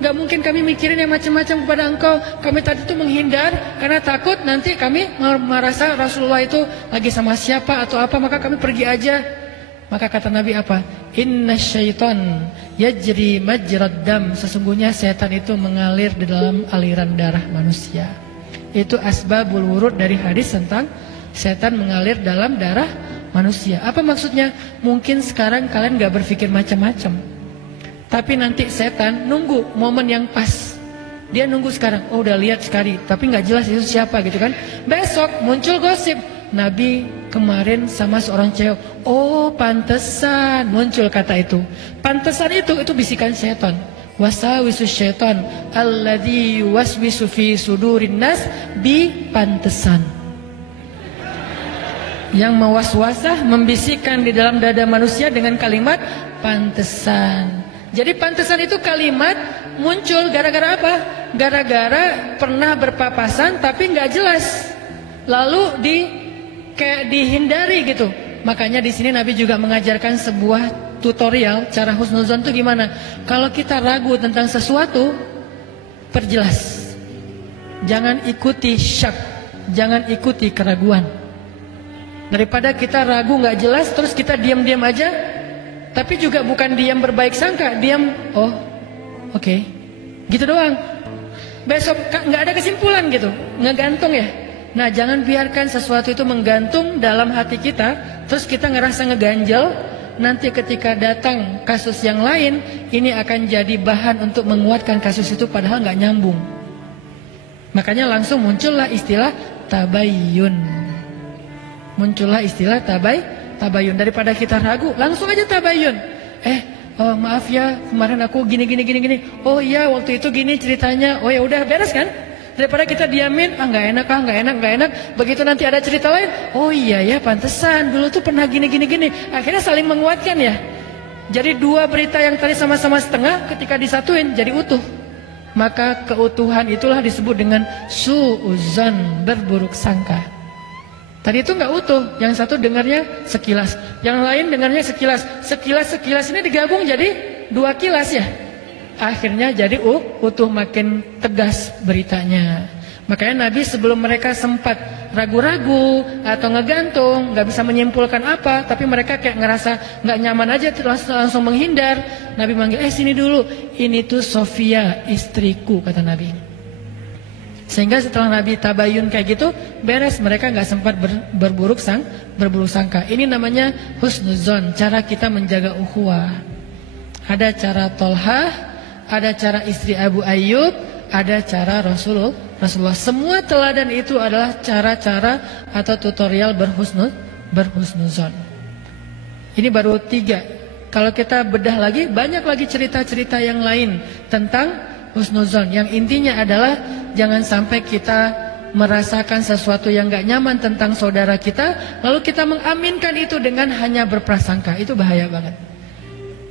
Gak mungkin kami mikirin yang macam-macam kepada engkau. Kami tadi itu menghindar karena takut nanti kami merasa Rasulullah itu lagi sama siapa atau apa, maka kami pergi aja. Maka kata Nabi apa? Inna syaitan yajri majrad dam. Sesungguhnya setan itu mengalir di dalam aliran darah manusia. Itu asbabul wurud dari hadis tentang setan mengalir dalam darah manusia. Apa maksudnya? Mungkin sekarang kalian gak berpikir macam-macam, tapi nanti setan nunggu momen yang pas. Dia nunggu sekarang, oh udah lihat sekali, tapi gak jelas itu siapa gitu kan. Besok muncul gosip, Nabi kemarin sama seorang cewek. Oh pantesan muncul kata itu. Pantesan itu bisikan setan. Wasawisu syaitan alladzi waswisu fi sudurin nas bi pantesan. Yang mewaswasah, membisikkan di dalam dada manusia dengan kalimat pantesan. Jadi pantesan itu kalimat muncul gara-gara apa? Gara-gara pernah berpapasan tapi nggak jelas, lalu kayak dihindari gitu. Makanya di sini Nabi juga mengajarkan sebuah tutorial cara husnuzon itu gimana. Kalau kita ragu tentang sesuatu, perjelas. Jangan ikuti syak, jangan ikuti keraguan. Daripada kita ragu nggak jelas terus kita diam-diam aja, tapi juga bukan diam berbaik sangka, diam oke. Gitu doang. Besok nggak ada kesimpulan gitu, ngegantung ya. Nah, jangan biarkan sesuatu itu menggantung dalam hati kita, terus kita ngerasa ngeganjel. Nanti ketika datang kasus yang lain, ini akan jadi bahan untuk menguatkan kasus itu padahal nggak nyambung. Makanya langsung muncullah istilah tabayyun. Muncullah istilah tabayyun. Daripada kita ragu, langsung aja tabayyun. Maaf ya, kemarin aku gini. Oh iya, waktu itu gini ceritanya. Oh ya udah, beres kan? Daripada kita diamin, nggak enak. Begitu nanti ada cerita lain, oh iya ya, pantesan dulu tuh pernah gini. Akhirnya saling menguatkan ya. Jadi dua berita yang tadi sama-sama setengah, ketika disatuin jadi utuh. Maka keutuhan itulah disebut dengan su'uzan, berburuk sangka. Tadi itu nggak utuh, yang satu dengarnya sekilas, yang lain dengarnya sekilas. Sekilas ini digabung jadi 2 kilas ya. Akhirnya jadi utuh, makin tegas beritanya. Makanya Nabi sebelum mereka sempat ragu-ragu atau ngegantung, nggak bisa menyimpulkan apa, tapi mereka kayak ngerasa nggak nyaman aja, langsung menghindar. Nabi manggil, sini dulu, ini tuh Sofia, istriku, kata Nabi. Sehingga setelah Nabi tabayun kayak gitu, beres, mereka nggak sempat berburuk sangka. Ini namanya husnuzon, cara kita menjaga ukhuwah. Ada cara Tolhah, ada cara istri Abu Ayyub, ada cara Rasulullah. Semua teladan itu adalah cara-cara atau tutorial berhusnuzon. Ini baru 3. Kalau kita bedah lagi, banyak lagi cerita-cerita yang lain tentang husnuzon. Yang intinya adalah jangan sampai kita merasakan sesuatu yang gak nyaman tentang saudara kita, lalu kita mengaminkan itu dengan hanya berprasangka. Itu bahaya banget.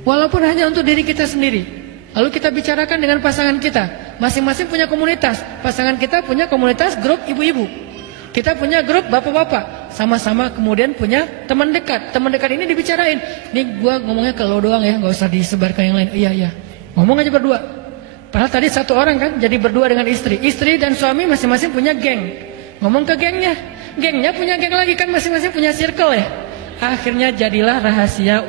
Walaupun hanya untuk diri kita sendiri. Lalu kita bicarakan dengan pasangan kita. Masing-masing punya komunitas. Pasangan kita punya komunitas grup ibu-ibu. Kita punya grup bapak-bapak. Sama-sama kemudian punya teman dekat. Teman dekat ini dibicarain. Nih gua ngomongnya ke lo doang ya, gak usah disebarkan yang lain. Iya. Ngomong aja berdua. Padahal tadi satu orang kan, jadi berdua dengan istri. Istri dan suami masing-masing punya geng. Ngomong ke gengnya. Gengnya punya geng lagi kan, masing-masing punya circle ya. Akhirnya jadilah rahasia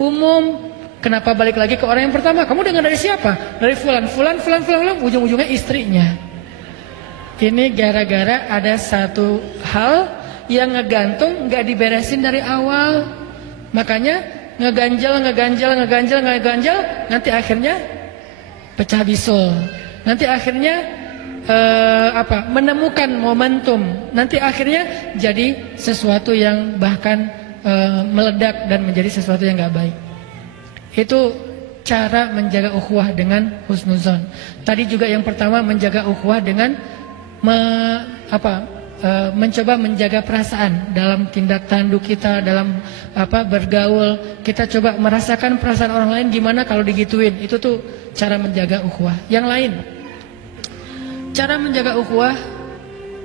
umum. Kenapa balik lagi ke orang yang pertama? Kamu dengar dari siapa? Dari fulan, ujung-ujungnya istrinya. Ini gara-gara ada satu hal yang ngegantung, gak diberesin dari awal. Makanya ngeganjal, nanti akhirnya pecah bisul. Nanti akhirnya menemukan momentum. Nanti akhirnya jadi sesuatu yang bahkan meledak dan menjadi sesuatu yang gak baik. Itu cara menjaga ukhuwah dengan husnuzon. Tadi juga yang pertama menjaga ukhuwah dengan mencoba menjaga perasaan dalam tindak tanduk kita, dalam bergaul. Kita coba merasakan perasaan orang lain gimana kalau digituin. Itu tuh cara menjaga ukhuwah. Yang lain, cara menjaga ukhuwah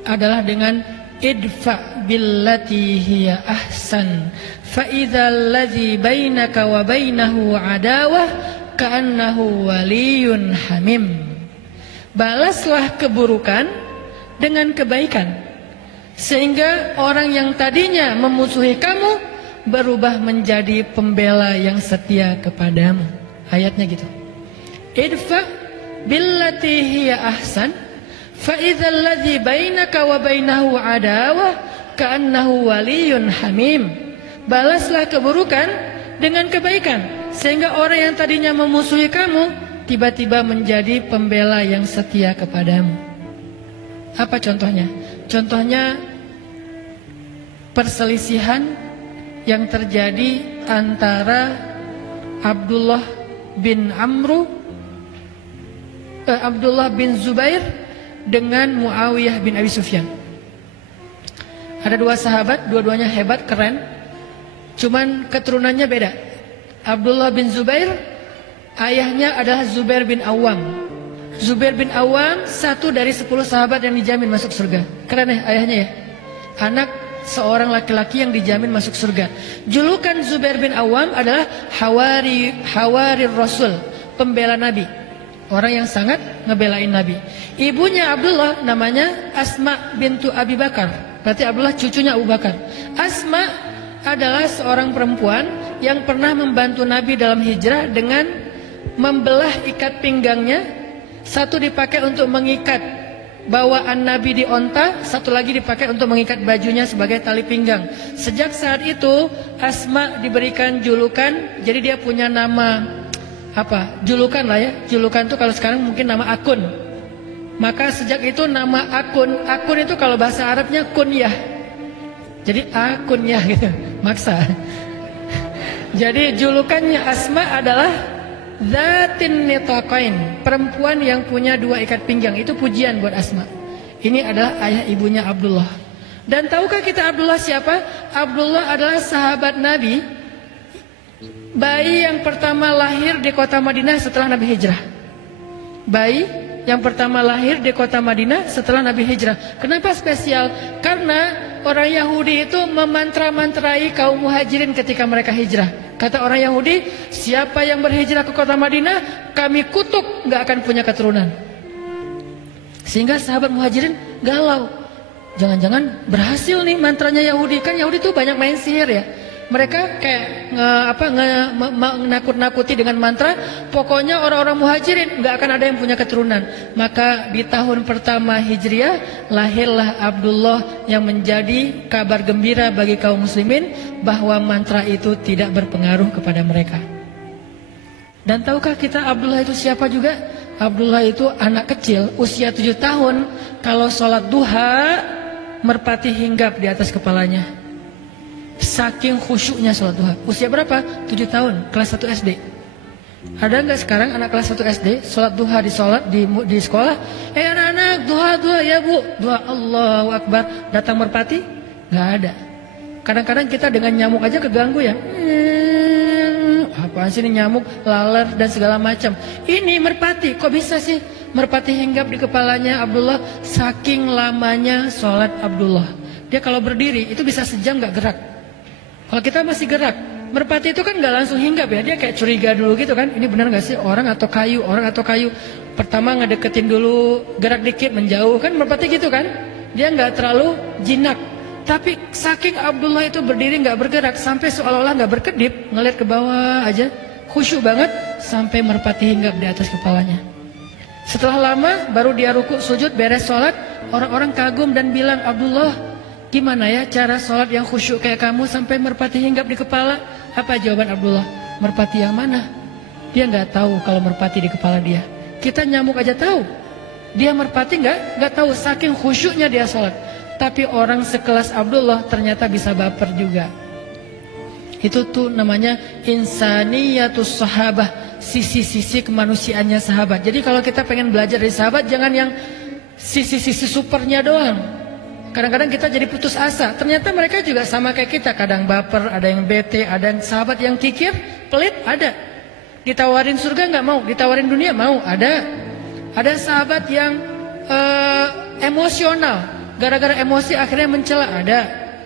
adalah dengan idfa billati hiya ahsan fa idzal ladzi bainaka wa bainahu adawah ka'annahu waliyun hamim. Balaslah keburukan dengan kebaikan, sehingga orang yang tadinya memusuhi kamu berubah menjadi pembela yang setia kepadamu. Ayatnya gitu. Idfa billati hiya ahsan fa idzal ladzi bainaka wa bainahu adawah ka'annahu waliyun hamim. Balaslah keburukan dengan kebaikan, sehingga orang yang tadinya memusuhi kamu tiba-tiba menjadi pembela yang setia kepadamu. Apa contohnya? Contohnya perselisihan yang terjadi antara Abdullah bin Zubair dengan Muawiyah bin Abi Sufyan. Ada 2 sahabat, dua-duanya hebat, keren. Cuman keturunannya beda. Abdullah bin Zubair, ayahnya adalah Zubair bin Awam. Zubair bin Awam satu dari 10 sahabat yang dijamin masuk surga. Keren ya ayahnya ya. Anak seorang laki-laki yang dijamin masuk surga. Julukan Zubair bin Awam adalah Hawari Rasul, pembela Nabi. Orang yang sangat ngebelain Nabi. Ibunya Abdullah namanya Asma bintu Abi Bakar. Berarti Abdullah cucunya Abu Bakar. Asma adalah seorang perempuan yang pernah membantu Nabi dalam hijrah dengan membelah ikat pinggangnya. Satu dipakai untuk mengikat bawaan Nabi di onta, satu lagi dipakai untuk mengikat bajunya sebagai tali pinggang. Sejak saat itu Asma diberikan julukan, jadi dia punya nama julukan lah ya. Julukan itu kalau sekarang mungkin nama akun. Maka sejak itu nama akun itu kalau bahasa Arabnya kunyah. Jadi akunyah gitu, maksa. Jadi julukannya Asma adalah Zatin nitaqain, perempuan yang punya dua ikat pinggang. Itu pujian buat Asma. Ini adalah ayah ibunya Abdullah. Dan tahukah kita Abdullah siapa? Abdullah adalah sahabat Nabi, bayi yang pertama lahir di kota Madinah setelah Nabi hijrah. Bayi yang pertama lahir di kota Madinah setelah Nabi hijrah. Kenapa spesial? Karena orang Yahudi itu memantra-mantrai kaum muhajirin ketika mereka hijrah. Kata orang Yahudi, siapa yang berhijrah ke kota Madinah, kami kutuk, gak akan punya keturunan. Sehingga sahabat muhajirin galau. Jangan-jangan berhasil nih mantranya Yahudi. Kan Yahudi tuh banyak main sihir ya. Mereka kayak nakut-nakuti dengan mantra. Pokoknya orang-orang muhajirin gak akan ada yang punya keturunan. Maka di tahun pertama Hijriah lahirlah Abdullah yang menjadi kabar gembira bagi kaum muslimin bahwa mantra itu tidak berpengaruh kepada mereka. Dan tahukah kita Abdullah itu siapa juga? Abdullah itu anak kecil usia 7 tahun. Kalau sholat duha merpati hinggap di atas kepalanya. Saking khusyuknya sholat duha. Usia berapa? 7 tahun, kelas 1 SD. Ada nggak sekarang anak kelas 1 SD sholat duha di sekolah? Anak-anak duha ya bu, duha Allahu Akbar. Datang merpati? Nggak ada. Kadang-kadang kita dengan nyamuk aja keganggu ya. Apaan sih ini nyamuk, laler dan segala macam. Ini merpati, kok bisa sih merpati hinggap di kepalanya Abdullah? Saking lamanya sholat Abdullah. Dia kalau berdiri itu bisa sejam nggak gerak. Kalau kita masih gerak, merpati itu kan nggak langsung hinggap ya, dia kayak curiga dulu gitu kan. Ini benar nggak sih orang atau kayu? Pertama ngedeketin dulu, gerak dikit menjauh kan merpati gitu kan. Dia nggak terlalu jinak. Tapi saking Abdullah itu berdiri nggak bergerak sampai seolah-olah nggak berkedip, ngeliat ke bawah aja, khusyuk banget sampai merpati hinggap di atas kepalanya. Setelah lama baru dia rukuk sujud beres sholat, orang-orang kagum dan bilang, Abdullah, gimana ya cara sholat yang khusyuk kayak kamu sampai merpati hinggap di kepala? Apa jawaban Abdullah? Merpati yang mana? Dia nggak tahu kalau merpati di kepala dia. Kita nyamuk aja tahu. Dia merpati nggak tahu, saking khusyuknya dia sholat. Tapi orang sekelas Abdullah ternyata bisa baper juga. Itu tuh namanya insaniyatus sahabah, sisi-sisi kemanusiaannya sahabat. Jadi kalau kita pengen belajar dari sahabat, jangan yang sisi-sisi supernya doang. Kadang-kadang kita jadi putus asa. Ternyata mereka juga sama kayak kita. Kadang baper, ada yang bete, ada yang sahabat yang kikir, pelit, ada. Ditawarin surga nggak mau, ditawarin dunia mau, ada. Ada sahabat yang emosional, gara-gara emosi akhirnya mencela, ada.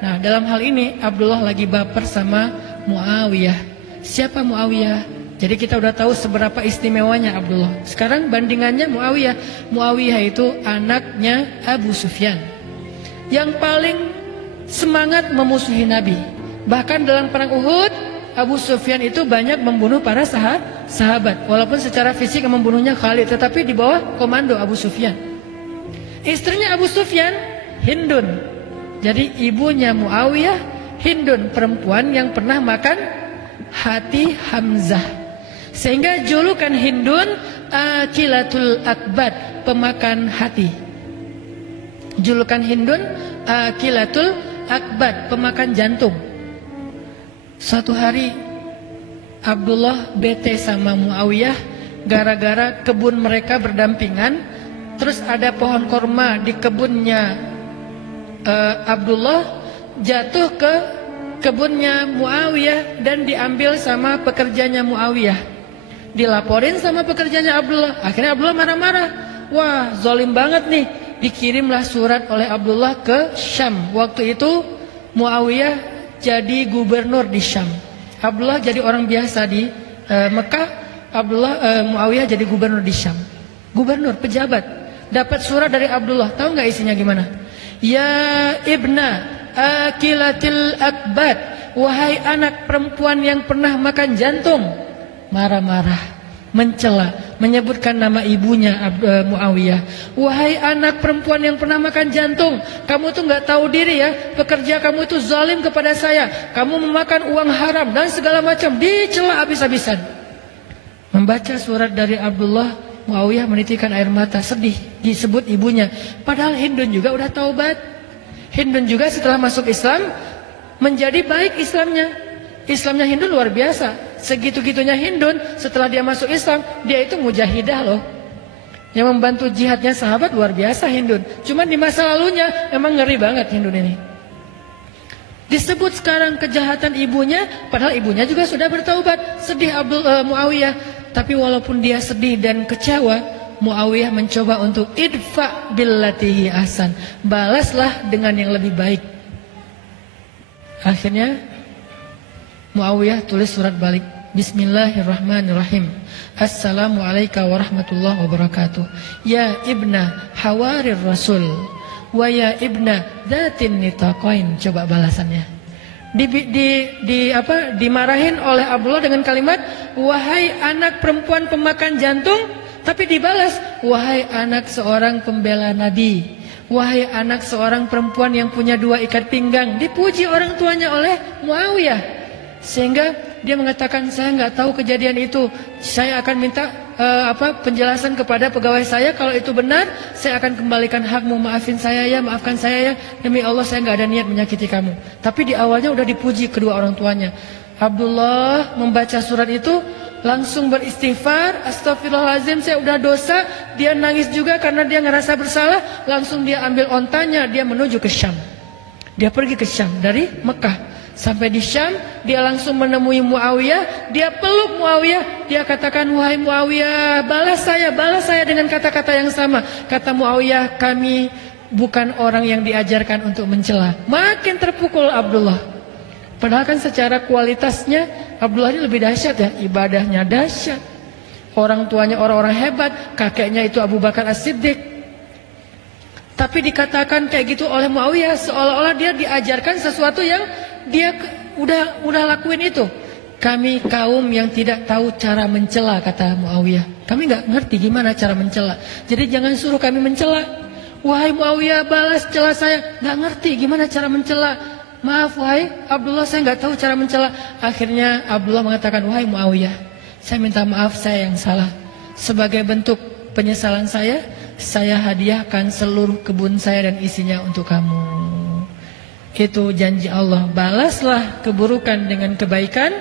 Nah dalam hal ini Abdullah lagi baper sama Muawiyah. Siapa Muawiyah? Jadi kita udah tahu seberapa istimewanya Abdullah. Sekarang bandingannya Muawiyah. Muawiyah itu anaknya Abu Sufyan, yang paling semangat memusuhi Nabi. Bahkan dalam perang Uhud, Abu Sufyan itu banyak membunuh para sahabat. Walaupun secara fisik membunuhnya Khalid, tetapi di bawah komando Abu Sufyan. Istrinya Abu Sufyan Hindun. Jadi ibunya Muawiyah Hindun, perempuan yang pernah makan hati Hamzah. Sehingga julukan Hindun Akilatul Akbad, pemakan hati. Julukan Hindun Akilatul Akbad, pemakan jantung. Suatu hari Abdullah bete sama Muawiyah gara-gara kebun mereka berdampingan. Terus ada pohon korma di kebunnya Abdullah jatuh ke kebunnya Muawiyah dan diambil sama pekerjanya Muawiyah. Dilaporin sama pekerjanya Abdullah. Akhirnya Abdullah marah-marah. Wah, zalim banget nih. Dikirimlah surat oleh Abdullah ke Syam. Waktu itu Muawiyah jadi gubernur di Syam. Abdullah jadi orang biasa di Mekah. Muawiyah jadi gubernur di Syam. Gubernur, pejabat. Dapat surat dari Abdullah. Tahu nggak isinya gimana? Ya ibna akilatil akbat, wahai anak perempuan yang pernah makan jantung. Marah-marah, mencela, menyebutkan nama ibunya Muawiyah. Wahai anak perempuan yang pernah makan jantung, kamu tuh gak tahu diri ya, pekerja kamu itu zalim kepada saya, kamu memakan uang haram dan segala macam. Dicela habis-habisan. Membaca surat dari Abdullah, Muawiyah menitikkan air mata, sedih, disebut ibunya. Padahal Hindun juga udah taubat. Hindun juga setelah masuk Islam menjadi baik Islamnya. Islamnya Hindun luar biasa. Segitu-gitunya Hindun setelah dia masuk Islam, dia itu mujahidah loh. Yang membantu jihadnya sahabat luar biasa Hindun. Cuman di masa lalunya emang ngeri banget Hindun ini. Disebut sekarang kejahatan ibunya, padahal ibunya juga sudah bertaubat. Sedih Muawiyah. Tapi walaupun dia sedih dan kecewa, Muawiyah mencoba untuk idfa billatihi ahsan, balaslah dengan yang lebih baik. Akhirnya Muawiyah tulis surat balik. Bismillahirrahmanirrahim. Assalamualaikum warahmatullahi wabarakatuh. Ya ibna hawarir rasul, wa ya ibna dzatin nitaqain. Coba balasannya. Dimarahin oleh Abdullah dengan kalimat wahai anak perempuan pemakan jantung, tapi dibalas wahai anak seorang pembela Nabi, wahai anak seorang perempuan yang punya 2 ikat pinggang. Dipuji orang tuanya oleh Muawiyah, sehingga dia mengatakan saya nggak tahu kejadian itu, saya akan minta penjelasan kepada pegawai saya. Kalau itu benar, saya akan kembalikan hakmu. Maafin saya ya, maafkan saya ya. Demi Allah saya nggak ada niat menyakiti kamu. Tapi di awalnya udah dipuji kedua orang tuanya. Abdullah membaca surat itu langsung beristighfar, astagfirullahaladzim saya udah dosa. Dia nangis juga karena dia ngerasa bersalah. Langsung dia ambil ontanya, dia menuju ke Syam. Dia pergi ke Syam dari Mekah. Sampai di Syam, dia langsung menemui Muawiyah. Dia peluk Muawiyah. Dia katakan, wahai Muawiyah, balas saya dengan kata-kata yang sama. Kata Muawiyah, kami bukan orang yang diajarkan untuk mencela. Makin terpukul Abdullah. Padahal kan secara kualitasnya Abdullah ini lebih dahsyat ya. Ibadahnya dahsyat, orang tuanya orang-orang hebat, kakeknya itu Abu Bakar As-Siddiq. Tapi dikatakan kayak gitu oleh Muawiyah, seolah-olah dia diajarkan sesuatu yang dia udah lakuin itu. Kami kaum yang tidak tahu cara mencela, kata Muawiyah. Kami nggak ngerti gimana cara mencela. Jadi jangan suruh kami mencela. Wahai Muawiyah, balas cela saya. Nggak ngerti gimana cara mencela. Maaf wahai Abdullah, saya nggak tahu cara mencela. Akhirnya Abdullah mengatakan, wahai Muawiyah, saya minta maaf, saya yang salah. Sebagai bentuk penyesalan saya hadiahkan seluruh kebun saya dan isinya untuk kamu. Itu janji Allah, balaslah keburukan dengan kebaikan,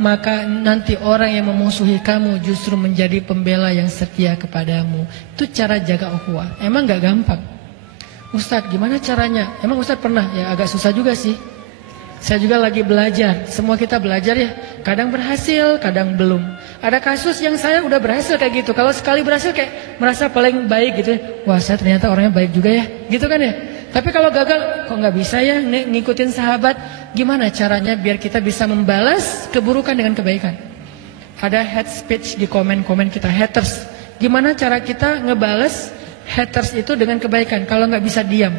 maka nanti orang yang memusuhi kamu justru menjadi pembela yang setia kepadamu. Itu cara jaga ukhuwah. Emang gak gampang. Ustadz gimana caranya? Emang Ustadz pernah? Ya agak susah juga sih. Saya juga lagi belajar. Semua kita belajar ya. Kadang berhasil, kadang belum. Ada kasus yang saya udah berhasil kayak gitu. Kalau sekali berhasil kayak merasa paling baik gitu. Wah saya ternyata orangnya baik juga ya. Gitu kan ya. Tapi kalau gagal, kok nggak bisa ya ngikutin sahabat? Gimana caranya biar kita bisa membalas keburukan dengan kebaikan? Ada hate speech di komen-komen kita, haters. Gimana cara kita ngebales haters itu dengan kebaikan? Kalau nggak bisa diam.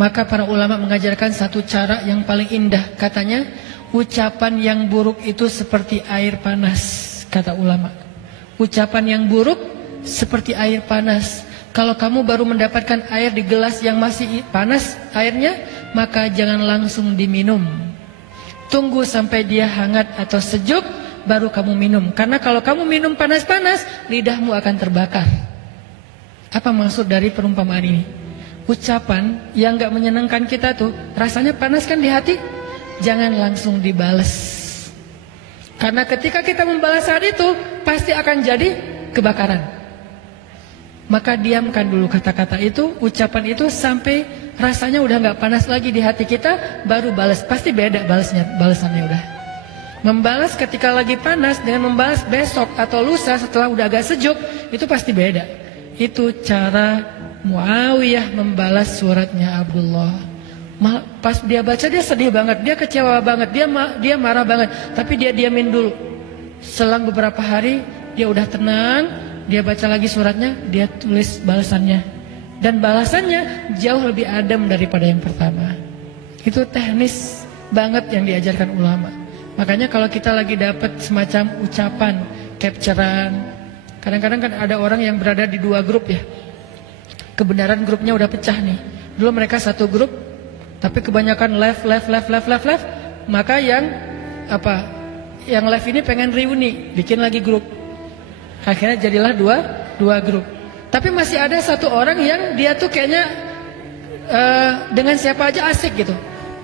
Maka para ulama mengajarkan satu cara yang paling indah. Katanya, ucapan yang buruk itu seperti air panas, kata ulama. Ucapan yang buruk seperti air panas. Kalau kamu baru mendapatkan air di gelas yang masih panas airnya, maka jangan langsung diminum. Tunggu sampai dia hangat atau sejuk, baru kamu minum. Karena kalau kamu minum panas-panas, lidahmu akan terbakar. Apa maksud dari perumpamaan ini? Ucapan yang gak menyenangkan kita tuh, rasanya panas kan di hati? Jangan langsung dibales. Karena ketika kita membalas saat itu, pasti akan jadi kebakaran. Maka diamkan dulu kata-kata itu, ucapan itu sampai rasanya udah gak panas lagi di hati kita, baru balas. Pasti beda balasannya udah. Membalas ketika lagi panas dengan membalas besok atau lusa setelah udah agak sejuk, itu pasti beda. Itu cara Muawiyah membalas suratnya Abdullah. Pas dia baca dia sedih banget, dia kecewa banget, dia marah banget. Tapi dia diamin dulu. Selang beberapa hari dia udah tenang. Dia baca lagi suratnya, dia tulis balasannya. Dan balasannya jauh lebih adem daripada yang pertama. Itu teknis banget yang diajarkan ulama. Makanya kalau kita lagi dapat semacam ucapan, capturean, kadang-kadang kan ada orang yang berada di dua grup ya. Kebenaran grupnya udah pecah nih. Dulu mereka satu grup, tapi kebanyakan left. Maka yang left ini pengen reuni, bikin lagi grup. Akhirnya jadilah dua grup. Tapi masih ada satu orang yang dia tuh kayaknya dengan siapa aja asik gitu.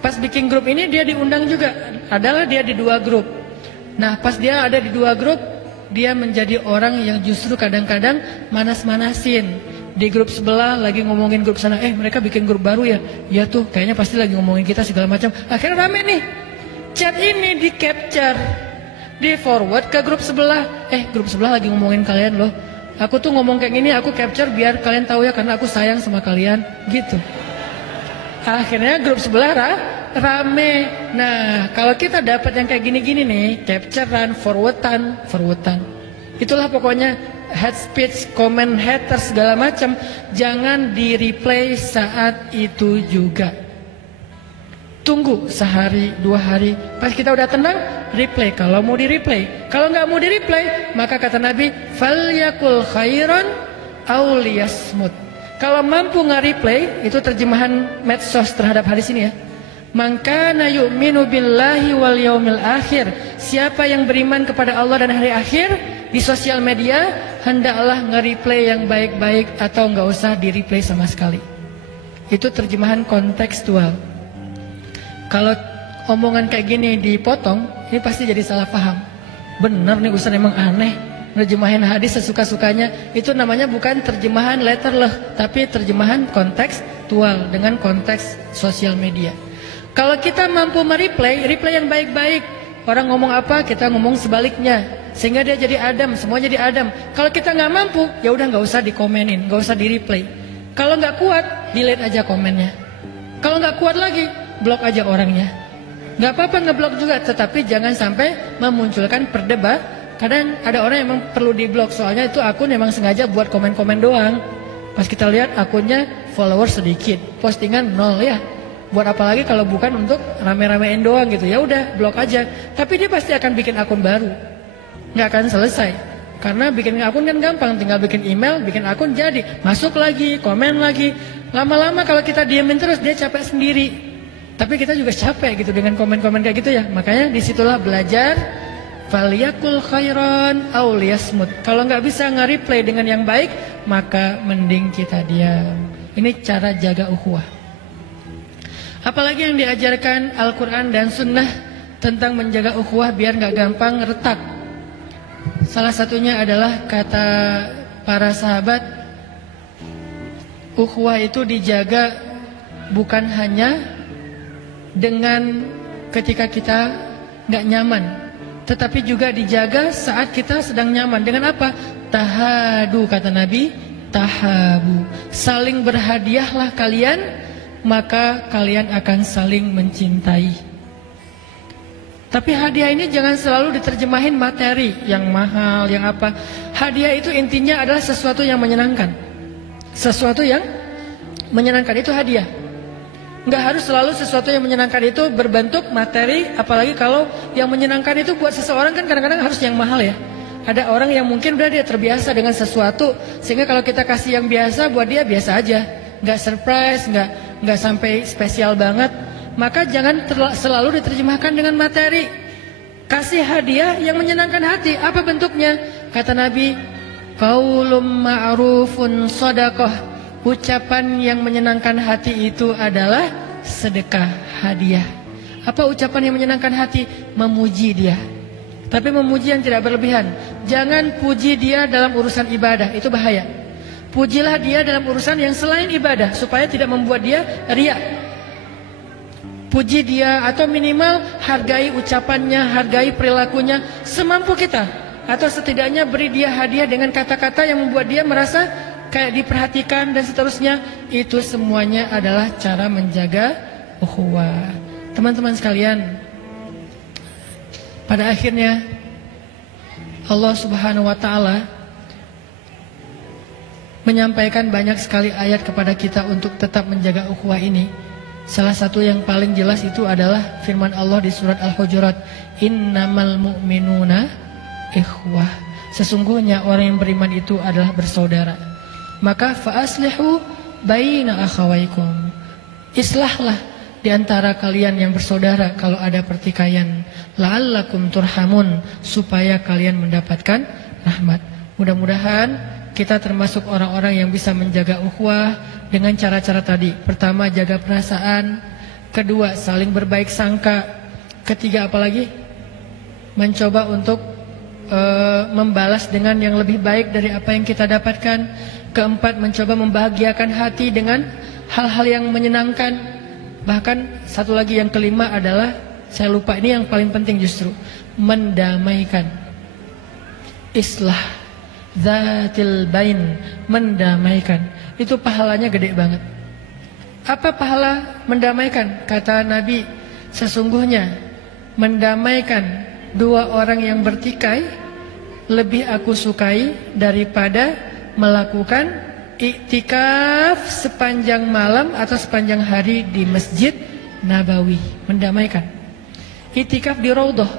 Pas bikin grup ini dia diundang juga. Adalah dia di dua grup. Nah pas dia ada di dua grup, dia menjadi orang yang justru kadang-kadang manas-manasin. Di grup sebelah lagi ngomongin grup sana, mereka bikin grup baru ya. Ya tuh kayaknya pasti lagi ngomongin kita segala macam. Akhirnya rame nih. Chat ini di capture, di forward ke grup sebelah. Grup sebelah lagi ngomongin kalian loh. Aku tuh ngomong kayak gini, aku capture biar kalian tahu ya, karena aku sayang sama kalian gitu. Akhirnya grup sebelah rame. Nah kalau kita dapat yang kayak gini-gini nih, capturean, forwardan, itulah pokoknya head speech, comment haters segala macam, jangan di replay saat itu juga. Tunggu sehari, 2 hari, pas kita udah tenang, replay kalau mau di replay. Kalau nggak mau di replay, maka kata Nabi, falyakul khairan aw liyasmut. Kalau mampu nge-replay, itu terjemahan medsos terhadap hadis ini ya. Mangkana yu'minu billahi wal yaumil akhir. Siapa yang beriman kepada Allah dan hari akhir di sosial media, hendaklah nge-replay yang baik-baik atau nggak usah di-replay sama sekali. Itu terjemahan kontekstual. Kalau omongan kayak gini dipotong, ini pasti jadi salah paham. Bener nih Ustaz emang aneh. Nerjemahin hadis sesuka-sukanya, itu namanya bukan terjemahan letterleh, tapi terjemahan kontekstual dengan konteks sosial media. Kalau kita mampu mereplay, replay yang baik-baik. Orang ngomong apa, kita ngomong sebaliknya, sehingga dia jadi adem, semua jadi adem. Kalau kita nggak mampu, ya udah nggak usah dikomenin, nggak usah di replay. Kalau nggak kuat, delete aja komennya. Kalau nggak kuat lagi, blok aja orangnya. Nggak apa-apa ngeblok juga, tetapi jangan sampai memunculkan perdebatan. Kadang ada orang yang memang perlu diblok, soalnya itu akun memang sengaja buat komen-komen doang. Pas kita lihat akunnya followers sedikit, postingan 0 ya. Buat apa lagi kalau bukan untuk rame-ramein doang gitu. Ya udah blok aja. Tapi dia pasti akan bikin akun baru. Nggak akan selesai. Karena bikin akun kan gampang, tinggal bikin email, bikin akun jadi. Masuk lagi, komen lagi. Lama-lama kalau kita diemin terus dia capek sendiri. Tapi kita juga capek gitu dengan komen-komen kayak gitu ya. Makanya disitulah belajar. Falyakul khairan aw liyasmut. Kalau nggak bisa nge-replay dengan yang baik, maka mending kita diam. Ini cara jaga ukhuwah. Apalagi yang diajarkan Al-Quran dan Sunnah tentang menjaga ukhuwah biar nggak gampang retak. Salah satunya adalah kata para sahabat, ukhuwah itu dijaga bukan hanya dengan ketika kita nggak nyaman, tetapi juga dijaga saat kita sedang nyaman. Dengan apa? Tahadu, kata Nabi, tahabu. Saling berhadiahlah kalian, maka kalian akan saling mencintai. Tapi hadiah ini jangan selalu diterjemahin materi yang mahal, yang apa. Hadiah itu intinya adalah sesuatu yang menyenangkan. Sesuatu yang menyenangkan itu hadiah. Nggak harus selalu sesuatu yang menyenangkan itu berbentuk materi, apalagi kalau yang menyenangkan itu buat seseorang kan kadang-kadang harus yang mahal ya. Ada orang yang mungkin udah dia terbiasa dengan sesuatu, sehingga kalau kita kasih yang biasa buat dia biasa aja, nggak surprise, nggak sampai spesial banget. Maka jangan selalu diterjemahkan dengan materi. Kasih hadiah yang menyenangkan hati. Apa bentuknya? Kata Nabi, qaulun ma'rufun shadaqah. Ucapan yang menyenangkan hati itu adalah sedekah, hadiah. Apa ucapan yang menyenangkan hati? Memuji dia. Tapi memuji yang tidak berlebihan. Jangan puji dia dalam urusan ibadah, itu bahaya. Pujilah dia dalam urusan yang selain ibadah, supaya tidak membuat dia riya. Puji dia atau minimal hargai ucapannya, hargai perilakunya semampu kita. Atau setidaknya beri dia hadiah dengan kata-kata yang membuat dia merasa kayak diperhatikan dan seterusnya. Itu semuanya adalah cara menjaga ukhuwah. Teman-teman sekalian, pada akhirnya Allah Subhanahu wa taala menyampaikan banyak sekali ayat kepada kita untuk tetap menjaga ukhuwah ini. Salah satu yang paling jelas itu adalah firman Allah di surat Al-Hujurat, innamal mu'minuna ikhwah. Sesungguhnya orang yang beriman itu adalah bersaudara. Maka fa'aslihu baina akhawaikum. Islahlah di antara kalian yang bersaudara kalau ada pertikaian. La'allakum turhamun, supaya kalian mendapatkan rahmat. Mudah-mudahan kita termasuk orang-orang yang bisa menjaga ukhuwah dengan cara-cara tadi. Pertama, jaga perasaan. Kedua, saling berbaik sangka. Ketiga, apalagi? Mencoba untuk membalas dengan yang lebih baik dari apa yang kita dapatkan. Keempat, mencoba membahagiakan hati dengan hal-hal yang menyenangkan. Bahkan satu lagi yang kelima adalah, saya lupa, ini yang paling penting justru, mendamaikan. Islah Zatil bain, mendamaikan. Itu pahalanya gede banget. Apa pahala mendamaikan? Kata Nabi, sesungguhnya mendamaikan dua orang yang bertikai lebih aku sukai daripada melakukan iktikaf sepanjang malam atau sepanjang hari di Masjid Nabawi. Mendamaikan. Iktikaf di Raudhah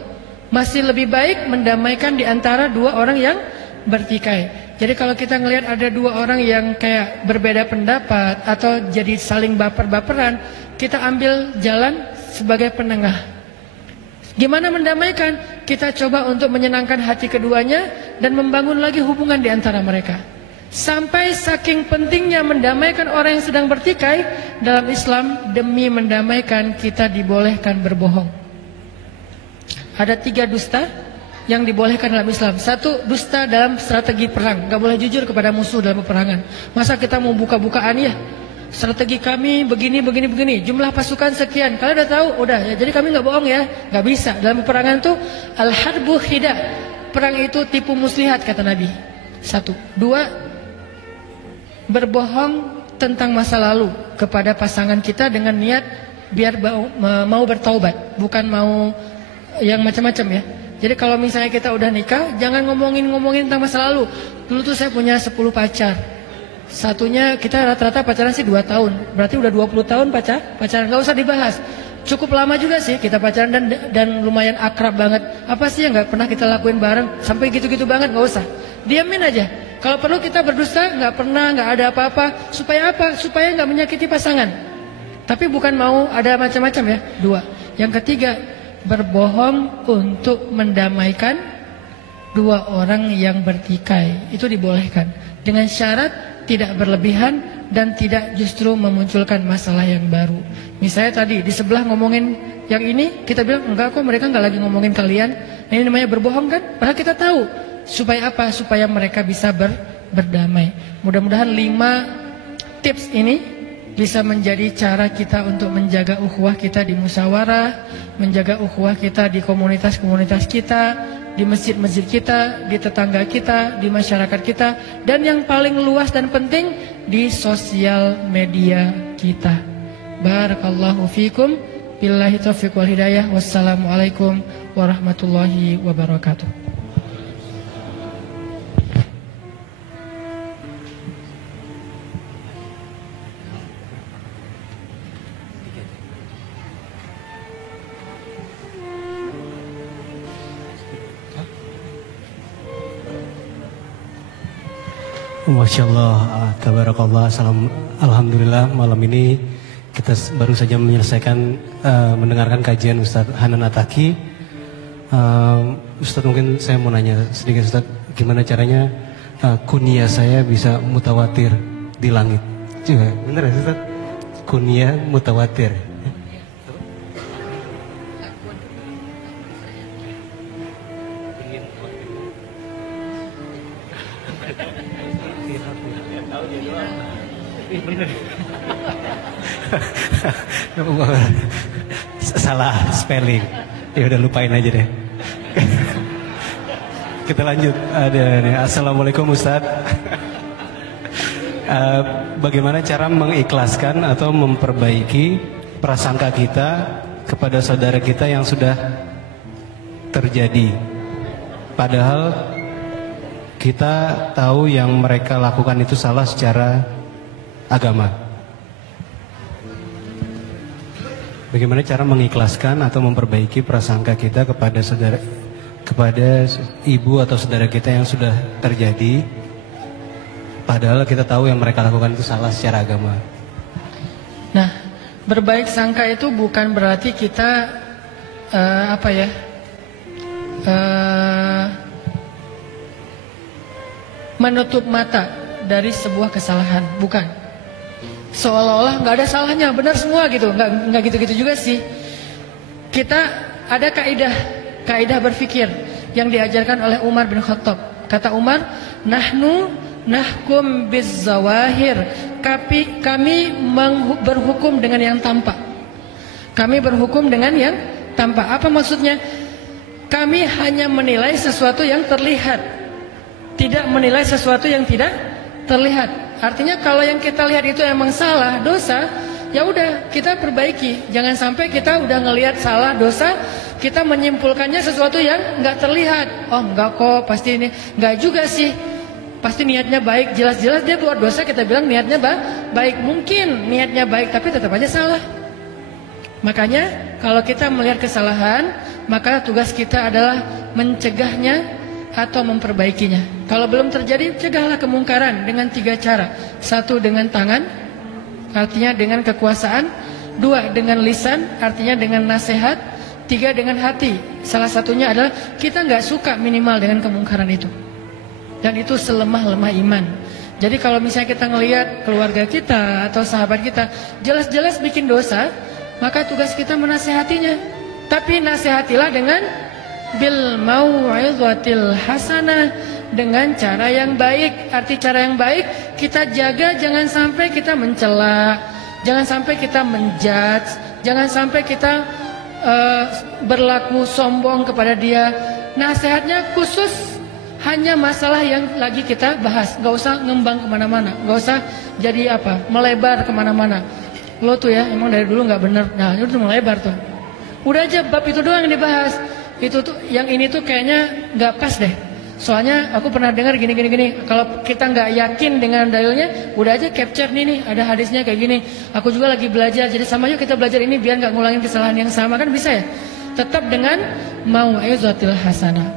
masih lebih baik mendamaikan di antara dua orang yang bertikai. Jadi kalau kita ngelihat ada dua orang yang kayak berbeda pendapat atau jadi saling baper-baperan, kita ambil jalan sebagai penengah. Gimana mendamaikan? Kita coba untuk menyenangkan hati keduanya dan membangun lagi hubungan di antara mereka. Sampai saking pentingnya mendamaikan orang yang sedang bertikai, dalam Islam demi mendamaikan kita dibolehkan berbohong. Ada 3 dusta yang dibolehkan dalam Islam. 1, dusta dalam strategi perang. Gak boleh jujur kepada musuh dalam peperangan. Masa kita mau buka-bukaan ya, strategi kami begini. Jumlah pasukan sekian. Kalian udah tahu? Udah ya. Jadi kami gak bohong ya. Gak bisa. Dalam peperangan tuh al-harbu khida. Perang itu tipu muslihat kata Nabi. 1. 2, berbohong tentang masa lalu kepada pasangan kita dengan niat biar mau bertaubat, bukan mau yang macam-macam ya. Jadi kalau misalnya kita udah nikah, jangan ngomongin tentang masa lalu. Dulu tuh saya punya 10 pacar. Satunya kita rata-rata pacaran sih 2 tahun. Berarti udah 20 tahun pacaran. Gak usah dibahas. Cukup lama juga sih kita pacaran dan lumayan akrab banget. Apa sih yang gak pernah kita lakuin bareng? Sampai gitu-gitu banget, gak usah. Diamin aja. Kalau perlu kita berdusta, gak pernah, gak ada apa-apa. Supaya apa? Supaya gak menyakiti pasangan. Tapi bukan mau ada macam-macam ya. 2. Yang ketiga, berbohong untuk mendamaikan 2 orang yang bertikai. Itu dibolehkan dengan syarat tidak berlebihan dan tidak justru memunculkan masalah yang baru. Misalnya tadi di sebelah ngomongin yang ini, kita bilang enggak kok, mereka enggak lagi ngomongin kalian. Nah, ini namanya berbohong kan? Padahal kita tahu. Supaya apa? Supaya mereka bisa berdamai. Mudah-mudahan 5 tips ini bisa menjadi cara kita untuk menjaga ukhuwah kita di musyawarah, menjaga ukhuwah kita di komunitas-komunitas kita, di masjid-masjid kita, di tetangga kita, di masyarakat kita, dan yang paling luas dan penting di sosial media kita. Barakallahu fikum, billahi taufiq wal hidayah. Wassalamualaikum warahmatullahi wabarakatuh. Masya Allah, tabarakallah, alhamdulillah malam ini kita baru saja menyelesaikan mendengarkan kajian Ustadz Hanan Ataki. Ustadz, mungkin saya mau nanya sedikit Ustadz, gimana caranya kunyah saya bisa mutawatir di langit? Juga bener ya Ustadz? Kunyah mutawatir. Salah spelling. Ya udah lupain aja deh. Kita lanjut. Ada nih. Assalamualaikum Ustadz. Bagaimana cara mengikhlaskan atau memperbaiki prasangka kita kepada saudara kita yang sudah terjadi, padahal kita tahu yang mereka lakukan itu salah secara agama. Bagaimana cara mengikhlaskan atau memperbaiki prasangka kita kepada ibu atau saudara kita yang sudah terjadi, padahal kita tahu yang mereka lakukan itu salah secara agama. Nah, berbaik sangka itu bukan berarti kita menutup mata dari sebuah kesalahan, bukan. Seolah-olah nggak ada salahnya, benar semua gitu, nggak gitu-gitu juga sih. Kita ada kaidah berpikir yang diajarkan oleh Umar bin Khattab. Kata Umar, nahnu nahkum bizzawahir, kami berhukum dengan yang tampak. Kami berhukum dengan yang tampak. Apa maksudnya? Kami hanya menilai sesuatu yang terlihat, tidak menilai sesuatu yang tidak terlihat. Artinya kalau yang kita lihat itu emang salah, dosa, ya udah kita perbaiki. Jangan sampai kita udah ngelihat salah, dosa, kita menyimpulkannya sesuatu yang nggak terlihat. Oh nggak kok, pasti ini nggak juga sih. Pasti niatnya baik, jelas-jelas dia buat dosa, kita bilang niatnya baik. Mungkin niatnya baik tapi tetap aja salah. Makanya kalau kita melihat kesalahan, maka tugas kita adalah mencegahnya atau memperbaikinya. Kalau belum terjadi, cegahlah kemungkaran dengan 3 cara. 1, dengan tangan, artinya dengan kekuasaan. 2, dengan lisan, artinya dengan nasihat. 3, dengan hati. Salah satunya adalah kita nggak suka minimal dengan kemungkaran itu. Dan itu selemah-lemah iman. Jadi kalau misalnya kita ngelihat keluarga kita atau sahabat kita jelas-jelas bikin dosa, maka tugas kita menasihatinya. Tapi nasihatilah dengan bil mau'izatil hasanah, dengan cara yang baik. Arti cara yang baik kita jaga, jangan sampai kita mencela, jangan sampai kita menjudge, jangan sampai kita berlaku sombong kepada dia. Nasihatnya khusus hanya masalah yang lagi kita bahas, nggak usah ngembang kemana-mana, nggak usah jadi melebar kemana-mana. Lo tuh ya emang dari dulu nggak bener, nah itu melebar tuh. Udah aja bab itu doang yang dibahas. Itu tuh yang ini tuh kayaknya nggak pas deh. Soalnya aku pernah dengar gini. Kalau kita nggak yakin dengan dalilnya, udah aja capture nih ada hadisnya kayak gini. Aku juga lagi belajar, jadi sama yuk kita belajar ini biar nggak ngulangin kesalahan yang sama, kan bisa ya. Tetap dengan mau'izatil hasanah.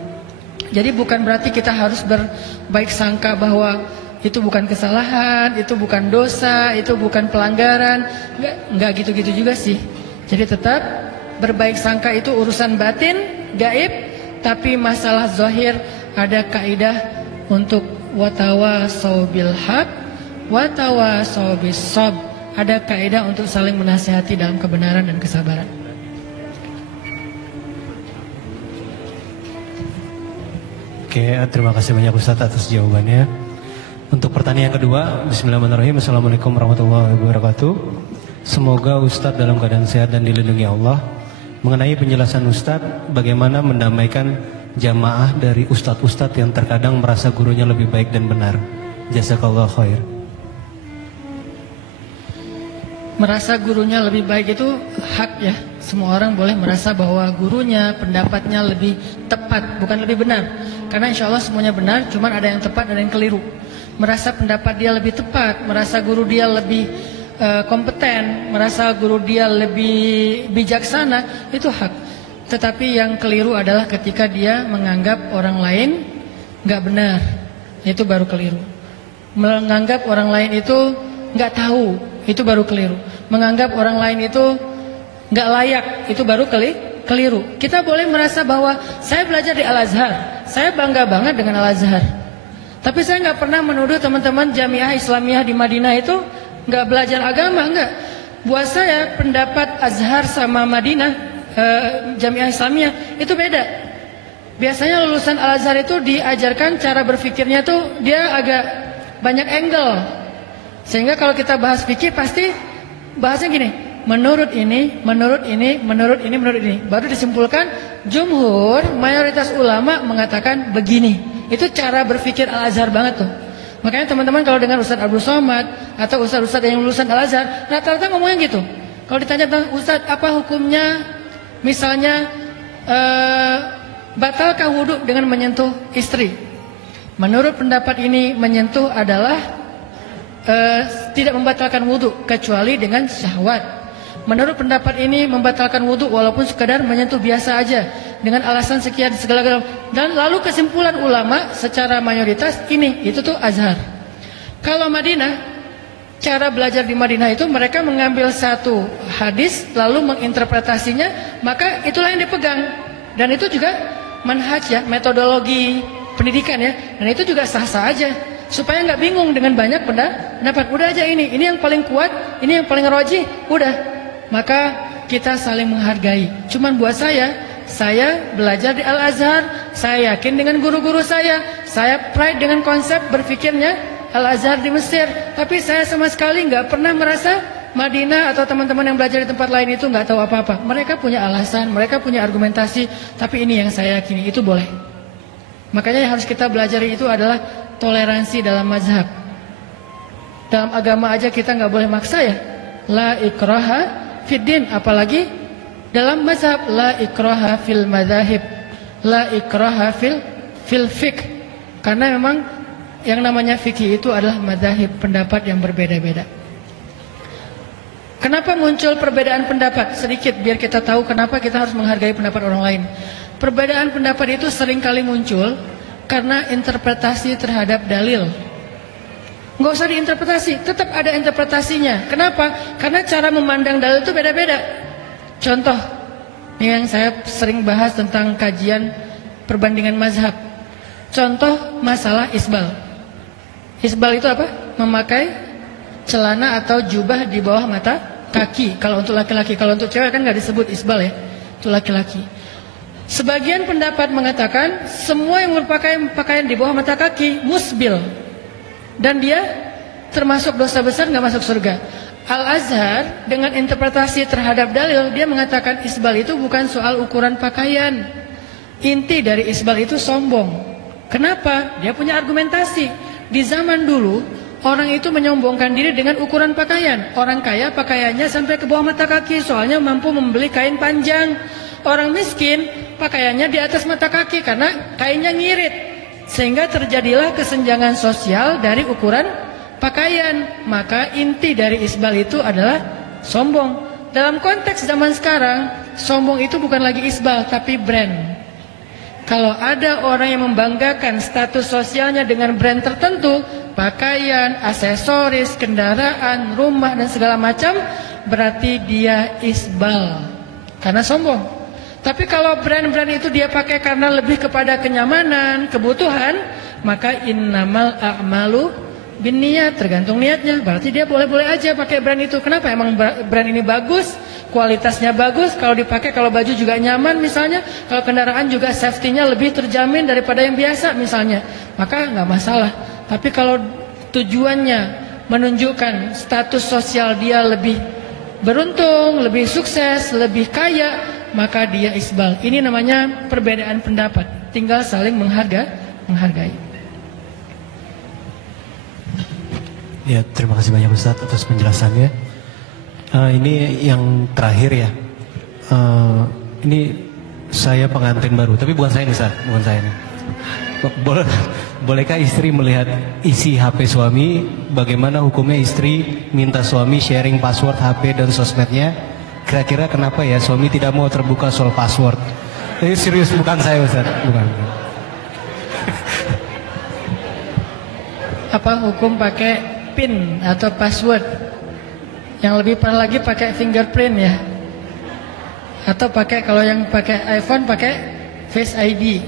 Jadi bukan berarti kita harus berbaik sangka bahwa itu bukan kesalahan, itu bukan dosa, itu bukan pelanggaran. Nggak gitu-gitu juga sih. Jadi tetap berbaik sangka itu urusan batin, gaib, tapi masalah zahir ada kaidah untuk watawasau bil haq, watawasau bis sabr. Ada kaidah untuk saling menasihati dalam kebenaran dan kesabaran. Oke, terima kasih banyak Ustaz atas jawabannya. Untuk pertanyaan kedua, bismillahirrahmanirrahim. Assalamualaikum warahmatullahi wabarakatuh. Semoga Ustaz dalam keadaan sehat dan dilindungi Allah. Mengenai penjelasan Ustadz, bagaimana mendamaikan jamaah dari ustadz-ustadz yang terkadang merasa gurunya lebih baik dan benar. Jazakallah khair. Merasa gurunya lebih baik itu hak ya. Semua orang boleh merasa bahwa gurunya, pendapatnya lebih tepat, bukan lebih benar. Karena insya Allah semuanya benar, cuman ada yang tepat dan yang keliru. Merasa pendapat dia lebih tepat, merasa guru dia lebih kompeten, merasa guru dia lebih bijaksana, itu hak. Tetapi yang keliru adalah ketika dia menganggap orang lain nggak benar, itu baru keliru. Menganggap orang lain itu nggak tahu, itu baru keliru. Menganggap orang lain itu nggak layak, itu baru keliru. Kita boleh merasa bahwa saya belajar di Al-Azhar, saya bangga banget dengan Al-Azhar. Tapi saya nggak pernah menuduh teman-teman Jamiah Islamiyah di Madinah itu nggak belajar agama, enggak. Buat saya pendapat Azhar sama Madinah, Jamiah Islamiyah itu beda. Biasanya lulusan Al-Azhar itu diajarkan cara berpikirnya tuh dia agak banyak angle. Sehingga kalau kita bahas fikih pasti bahasnya gini, menurut ini, menurut ini, menurut ini, menurut ini. Baru disimpulkan jumhur, mayoritas ulama mengatakan begini. Itu cara berpikir Al-Azhar banget tuh. Makanya teman-teman kalau dengar Ustaz Abdul Somad atau Ustaz-Ustaz yang lulusan Al-Azhar, rata-rata ngomongnya gitu. Kalau ditanya tentang Ustaz apa hukumnya, misalnya batalkah wudhu dengan menyentuh istri? Menurut pendapat ini menyentuh adalah tidak membatalkan wudhu kecuali dengan syahwat. Menurut pendapat ini membatalkan wudhu walaupun sekadar menyentuh biasa aja dengan alasan sekian segala-galanya. Dan lalu kesimpulan ulama secara mayoritas itu tuh Azhar. Kalau Madinah, cara belajar di Madinah itu mereka mengambil satu hadis lalu menginterpretasinya, maka itulah yang dipegang. Dan itu juga manhaj ya, metodologi pendidikan ya. Dan itu juga sah-sah aja. Supaya nggak bingung dengan banyak pendapat. Udah aja ini yang paling kuat, ini yang paling rajih, udah. Maka kita saling menghargai. Cuman buat saya belajar di Al-Azhar, saya yakin dengan guru-guru saya pride dengan konsep berpikirnya Al-Azhar di Mesir. Tapi saya sama sekali nggak pernah merasa Madinah atau teman-teman yang belajar di tempat lain itu nggak tahu apa-apa. Mereka punya alasan, mereka punya argumentasi. Tapi ini yang saya yakini, itu boleh. Makanya yang harus kita belajar itu adalah toleransi dalam mazhab. Dalam agama aja kita nggak boleh maksa ya. La ikraha fiddin, apalagi dalam mazhab. La ikraha fil madzahib, la ikraha fil fiqh. Karena memang yang namanya fikih itu adalah madzahib, pendapat yang berbeda-beda. Kenapa muncul perbedaan pendapat? Sedikit biar kita tahu kenapa kita harus menghargai pendapat orang lain. Perbedaan pendapat itu seringkali muncul karena interpretasi terhadap dalil. Nggak usah diinterpretasi, tetap ada interpretasinya. Kenapa? Karena cara memandang dalil itu beda-beda. Contoh, ini yang saya sering bahas tentang kajian perbandingan mazhab. Contoh masalah isbal. Isbal itu apa? Memakai celana atau jubah di bawah mata kaki. Kalau untuk laki-laki, kalau untuk cewek kan nggak disebut isbal ya, itu laki-laki. Sebagian pendapat mengatakan semua yang berpakaian pakaian di bawah mata kaki musbil. Dan dia termasuk dosa besar, nggak masuk surga. Al-Azhar dengan interpretasi terhadap dalil, dia mengatakan isbal itu bukan soal ukuran pakaian. Inti dari isbal itu sombong. Kenapa? Dia punya argumentasi. Di zaman dulu orang itu menyombongkan diri dengan ukuran pakaian. Orang kaya pakaiannya sampai ke bawah mata kaki, soalnya mampu membeli kain panjang. Orang miskin pakaiannya di atas mata kaki karena kainnya ngirit. Sehingga terjadilah kesenjangan sosial dari ukuran pakaian. Maka inti dari isbal itu adalah sombong. Dalam konteks zaman sekarang, sombong itu bukan lagi isbal tapi brand. Kalau ada orang yang membanggakan status sosialnya dengan brand tertentu, pakaian, aksesoris, kendaraan, rumah dan segala macam, berarti dia isbal karena sombong. Tapi kalau brand-brand itu dia pakai karena lebih kepada kenyamanan, kebutuhan, maka innamal a'malu binniyat, tergantung niatnya. Berarti dia boleh-boleh aja pakai brand itu. Kenapa? Emang brand ini bagus, kualitasnya bagus, kalau dipakai, kalau baju juga nyaman misalnya, kalau kendaraan juga safety-nya lebih terjamin daripada yang biasa misalnya, maka nggak masalah. Tapi kalau tujuannya menunjukkan status sosial dia lebih beruntung, lebih sukses, lebih kaya, maka dia isbal. Ini namanya perbedaan pendapat. Tinggal saling menghargai. Ya, terima kasih banyak Ustadz atas penjelasannya. Ini yang terakhir ya. Ini saya pengantin baru, tapi bukan saya nih Ustadz, bukan saya nih. Bolehkah istri melihat isi HP suami? Bagaimana hukumnya istri minta suami sharing password HP dan sosmednya? Kira-kira kenapa ya suami tidak mau terbuka soal password? Ini serius, bukan saya Ustaz, bukan. Apa hukum pakai PIN atau password? Yang lebih parah lagi pakai fingerprint ya. Atau pakai, kalau yang pakai iPhone pakai Face ID.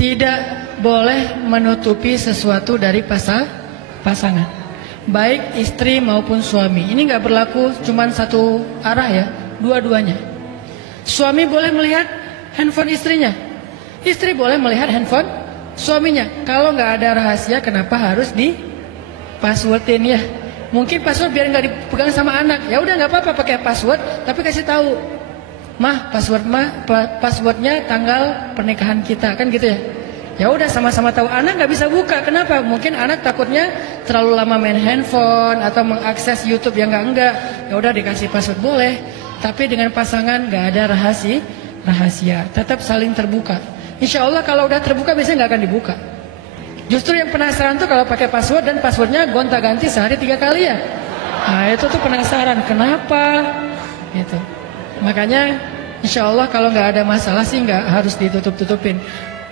Tidak boleh menutupi sesuatu dari pasangan. Baik istri maupun suami. Ini nggak berlaku cuma satu arah ya, dua-duanya. Suami boleh melihat handphone istrinya, istri boleh melihat handphone suaminya. Kalau nggak ada rahasia, kenapa harus di passwordin ya? Mungkin password biar nggak dipegang sama anak. Ya udah nggak apa-apa pakai password, tapi kasih tahu, passwordnya tanggal pernikahan kita, kan gitu ya. Ya udah sama-sama tahu, anak nggak bisa buka. Kenapa? Mungkin anak takutnya terlalu lama main handphone atau mengakses YouTube yang enggak. Ya udah dikasih password boleh. Tapi dengan pasangan nggak ada rahasia, tetap saling terbuka. Insya Allah kalau udah terbuka biasanya nggak akan dibuka. Justru yang penasaran tuh kalau pakai password dan passwordnya gonta-ganti sehari 3 kali ya. Nah itu tuh penasaran kenapa gitu. Makanya insya Allah kalau nggak ada masalah sih nggak harus ditutup-tutupin.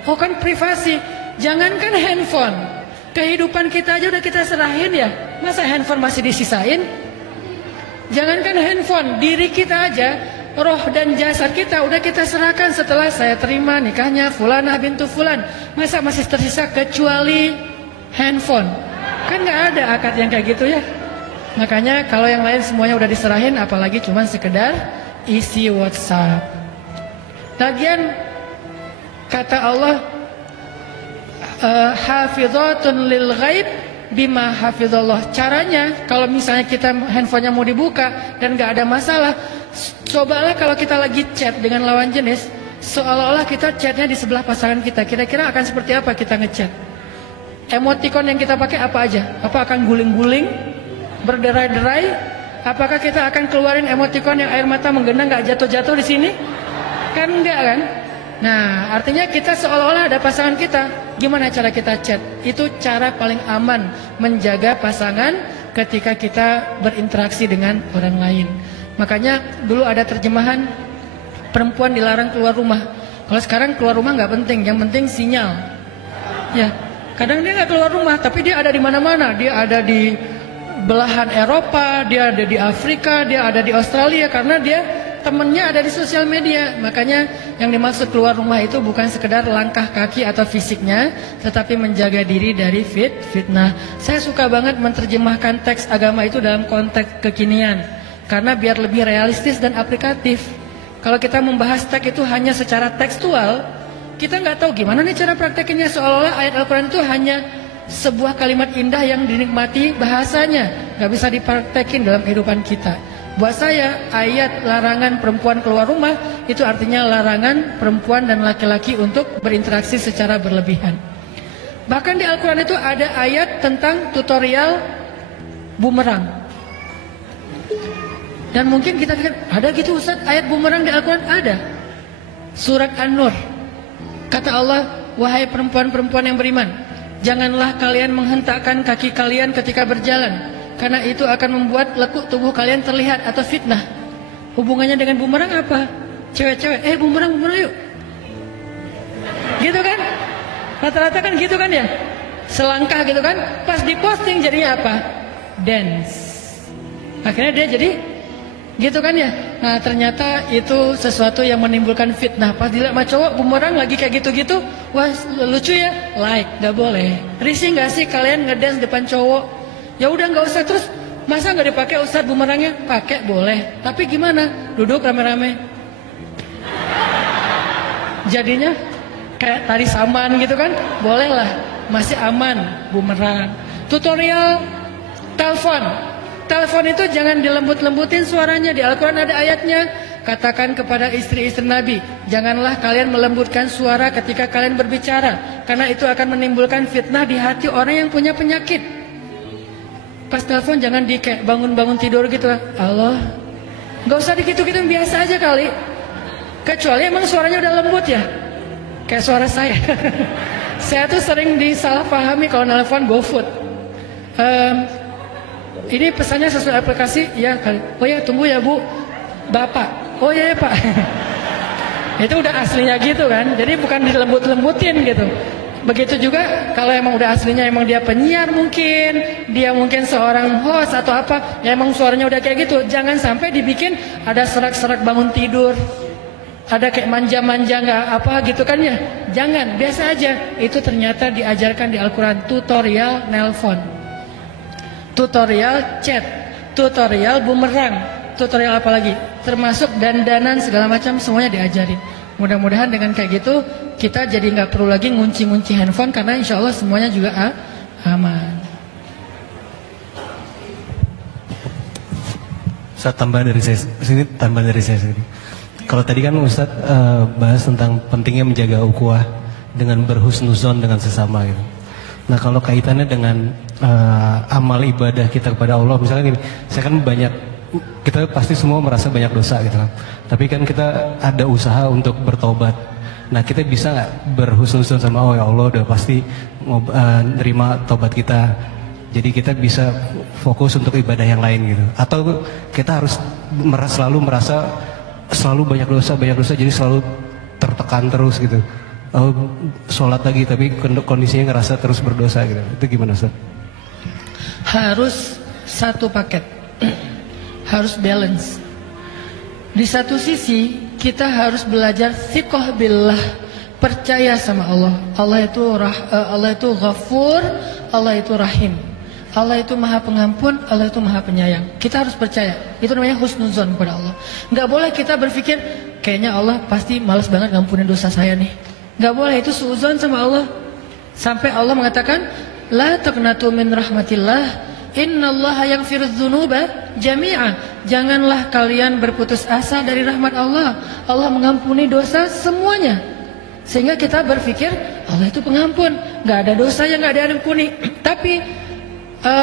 Oh kan privasi, jangankan handphone, kehidupan kita aja udah kita serahin ya. Masa handphone masih disisain? Jangankan handphone, diri kita aja, roh dan jasad kita udah kita serahkan setelah saya terima nikahnya Fulanah bintu Fulan. Masa masih tersisa kecuali handphone? Kan nggak ada akad yang kayak gitu ya. Makanya kalau yang lain semuanya udah diserahin, apalagi cuman sekedar isi WhatsApp. Lagian kata Allah, hafizatun lil ghaib bima hafizallah. Caranya kalau misalnya kita handphonenya mau dibuka dan gak ada masalah, cobalah kalau kita lagi chat dengan lawan jenis, seolah-olah kita chatnya di sebelah pasangan kita. Kira-kira akan seperti apa kita ngechat? Emoticon yang kita pakai apa aja? Apa akan guling-guling, berderai-derai? Apakah kita akan keluarin emoticon yang air mata menggenang gak jatuh-jatuh di sini? Kan enggak kan? Nah, artinya kita seolah-olah ada pasangan kita. Gimana cara kita chat? Itu cara paling aman menjaga pasangan ketika kita berinteraksi dengan orang lain. Makanya dulu ada terjemahan perempuan dilarang keluar rumah. Kalau sekarang keluar rumah nggak penting, yang penting sinyal. Ya, kadang dia nggak keluar rumah, tapi dia ada di mana-mana. Dia ada di belahan Eropa, dia ada di Afrika, dia ada di Australia karena dia temennya ada di sosial media. Makanya yang dimaksud keluar rumah itu bukan sekedar langkah kaki atau fisiknya, tetapi menjaga diri dari fitnah. Saya suka banget menerjemahkan teks agama itu dalam konteks kekinian, karena biar lebih realistis dan aplikatif. Kalau kita membahas teks itu hanya secara tekstual, kita nggak tahu gimana nih cara praktekinnya, seolah-olah ayat Al-Quran itu hanya sebuah kalimat indah yang dinikmati bahasanya, nggak bisa dipraktekin dalam kehidupan kita. Buat saya ayat larangan perempuan keluar rumah itu artinya larangan perempuan dan laki-laki untuk berinteraksi secara berlebihan. Bahkan di Al-Quran itu ada ayat tentang tutorial bumerang. Dan mungkin kita pikir ada gitu Ustaz, ayat bumerang di Al-Quran? Ada. Surat An-Nur, kata Allah, wahai perempuan-perempuan yang beriman, janganlah kalian menghentakkan kaki kalian ketika berjalan, karena itu akan membuat lekuk tubuh kalian terlihat atau fitnah. Hubungannya dengan bumerang apa? Cewek-cewek, bumerang yuk. Gitu kan? Rata-rata kan gitu kan ya? Selangkah gitu kan? Pas diposting jadinya apa? Dance. Akhirnya dia jadi gitu kan ya? Nah ternyata itu sesuatu yang menimbulkan fitnah. Pas dilihat sama cowok bumerang lagi kayak gitu-gitu, wah lucu ya? Like, gak boleh. Risih gak sih kalian ngedance depan cowok? Ya udah nggak usah, terus masa nggak dipakai Ustadz bumerangnya? Pakai boleh, tapi gimana? Duduk rame-rame. Jadinya kayak tari saman gitu kan? Boleh lah, masih aman bumerang. Tutorial telepon. Telepon itu jangan dilembut-lembutin suaranya. Di Al-Quran ada ayatnya. Katakan kepada istri-istri Nabi, janganlah kalian melembutkan suara ketika kalian berbicara, karena itu akan menimbulkan fitnah di hati orang yang punya penyakit. Pas telepon jangan di kayak bangun-bangun tidur gitu. Allah, gak usah digitu-gitu, biasa aja kali. Kecuali emang suaranya udah lembut ya, kayak suara saya. Saya tuh sering disalahpahami kalau nelpon GoFood. Ini pesannya sesuai aplikasi ya kali. Oh ya tunggu ya Bu, Bapak. Oh ya Pak. Itu udah aslinya gitu kan. Jadi bukan dilembut-lembutin gitu. Begitu juga kalau emang udah aslinya emang dia penyiar, mungkin dia mungkin seorang host atau apa, ya emang suaranya udah kayak gitu. Jangan sampai dibikin ada serak-serak bangun tidur, ada kayak manja-manja nggak apa gitu kan ya. Jangan, biasa aja. Itu ternyata diajarkan di Al-Quran. Tutorial nelpon, tutorial chat, tutorial bumerang, tutorial apa lagi, termasuk dandanan segala macam, semuanya diajarin. Mudah-mudahan dengan kayak gitu kita jadi nggak perlu lagi ngunci-ngunci handphone, karena insya Allah semuanya juga aman. Tambahan dari saya sini. Kalau tadi kan Ustadz bahas tentang pentingnya menjaga ukhuwah dengan berhusnuzon dengan sesama gitu. Nah kalau kaitannya dengan amal ibadah kita kepada Allah, misalnya gini, saya kan kita pasti semua merasa banyak dosa gitu kan. Tapi kan kita ada usaha untuk bertobat. Nah kita bisa nggak berhusnuzon sama oh ya Allah udah pasti nerima taubat kita. Jadi kita bisa fokus untuk ibadah yang lain gitu. Atau kita harus selalu merasa selalu banyak dosa jadi selalu tertekan terus gitu. Oh, sholat lagi tapi kondisinya ngerasa terus berdosa gitu. Itu gimana Ustaz? Harus satu paket. Harus balance. Di satu sisi kita harus belajar thiqah billah, percaya sama Allah. Allah itu Ghafur, Allah itu Rahim. Allah itu Maha Pengampun, Allah itu Maha Penyayang. Kita harus percaya. Itu namanya husnuzon kepada Allah. Enggak boleh kita berpikir kayaknya Allah pasti malas banget ngampunin dosa saya nih. Enggak boleh, itu suudzon sama Allah. Sampai Allah mengatakan, la taqnatu min rahmatillah, innallaha yaghfirudz dzunuba jami'a. Janganlah kalian berputus asa dari rahmat Allah. Allah mengampuni dosa semuanya. Sehingga kita berpikir Allah itu pengampun, enggak ada dosa yang enggak ada yang ampuni. Tapi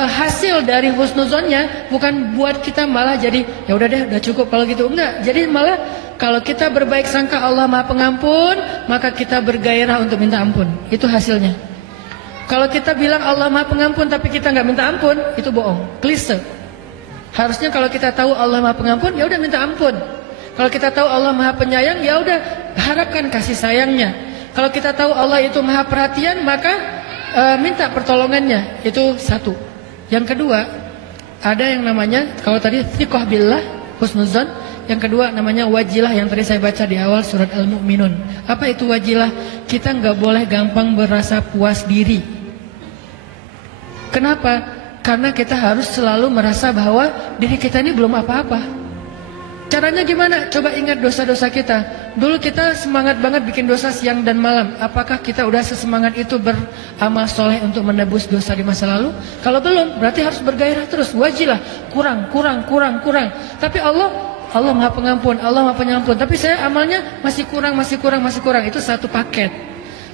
hasil dari husnuzonnya bukan buat kita malah jadi ya udah deh udah cukup kalau gitu, enggak. Jadi malah kalau kita berbaik sangka Allah Maha Pengampun, maka kita bergairah untuk minta ampun. Itu hasilnya. Kalau kita bilang Allah Maha Pengampun tapi kita nggak minta ampun, itu bohong, klise. Harusnya kalau kita tahu Allah Maha Pengampun, ya udah minta ampun. Kalau kita tahu Allah Maha Penyayang, ya udah harapkan kasih sayangnya. Kalau kita tahu Allah itu Maha Perhatian, maka minta pertolongannya. Itu satu. Yang kedua, ada yang namanya, kalau tadi thiqah billah, husnuzon. Yang kedua namanya wajilah, yang tadi saya baca di awal surat Al-Mu'minun. Apa itu wajilah? Kita nggak boleh gampang berasa puas diri. Kenapa? Karena kita harus selalu merasa bahwa diri kita ini belum apa-apa. Caranya gimana? Coba ingat dosa-dosa kita. Dulu kita semangat banget bikin dosa siang dan malam. Apakah kita udah sesemangat itu beramal soleh untuk menebus dosa di masa lalu? Kalau belum, berarti harus bergairah terus. Wajilah, kurang. Tapi Allah Maha Pengampun, Allah Maha Penyampun. Tapi saya amalnya masih kurang. Itu satu paket.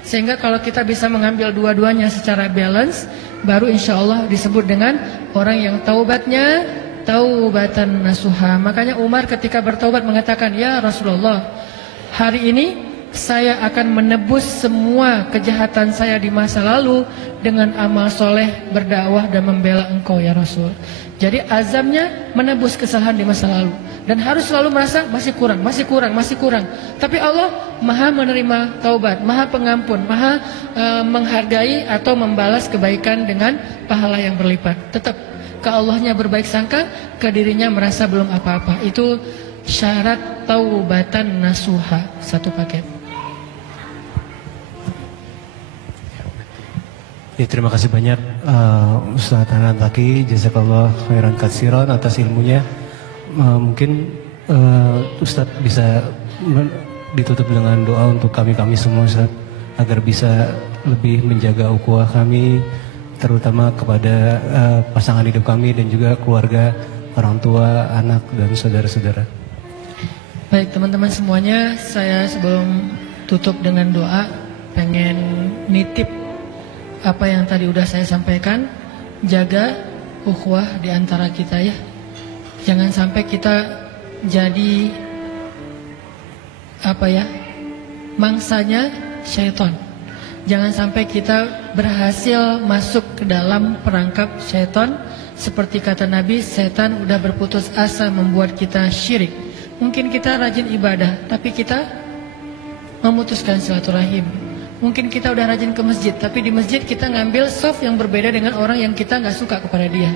Sehingga kalau kita bisa mengambil dua-duanya secara balance, baru insya Allah disebut dengan orang yang taubatnya taubatan nasuha. Makanya Umar ketika bertaubat mengatakan, ya Rasulullah, hari ini saya akan menebus semua kejahatan saya di masa lalu dengan amal soleh, berdakwah dan membela engkau ya Rasul. Jadi azamnya menebus kesalahan di masa lalu. Dan harus selalu merasa masih kurang. Tapi Allah Maha menerima taubat, Maha Pengampun, Maha menghargai atau membalas kebaikan dengan pahala yang berlipat. Tetap ke Allahnya berbaik sangka, ke dirinya merasa belum apa-apa. Itu syarat taubatan nasuha, satu paket. Ya, terima kasih banyak Ustaz Anantaki, jazakallah khairan katsiran atas ilmunya. Mungkin Ustaz bisa ditutup dengan doa untuk kami semua Ustaz, agar bisa lebih menjaga ukhuwah kami, terutama kepada pasangan hidup kami dan juga keluarga, orang tua, anak dan saudara-saudara. Baik teman-teman semuanya, saya sebelum tutup dengan doa pengen nitip apa yang tadi udah saya sampaikan. Jaga ukhuwah di antara kita ya. Jangan sampai kita jadi mangsanya syaitan. Jangan sampai kita berhasil masuk ke dalam perangkap syaitan. Seperti kata Nabi, setan udah berputus asa membuat kita syirik. Mungkin kita rajin ibadah, tapi kita memutuskan silaturahim. Mungkin kita udah rajin ke masjid, tapi di masjid kita ngambil soft yang berbeda dengan orang yang kita gak suka kepada dia.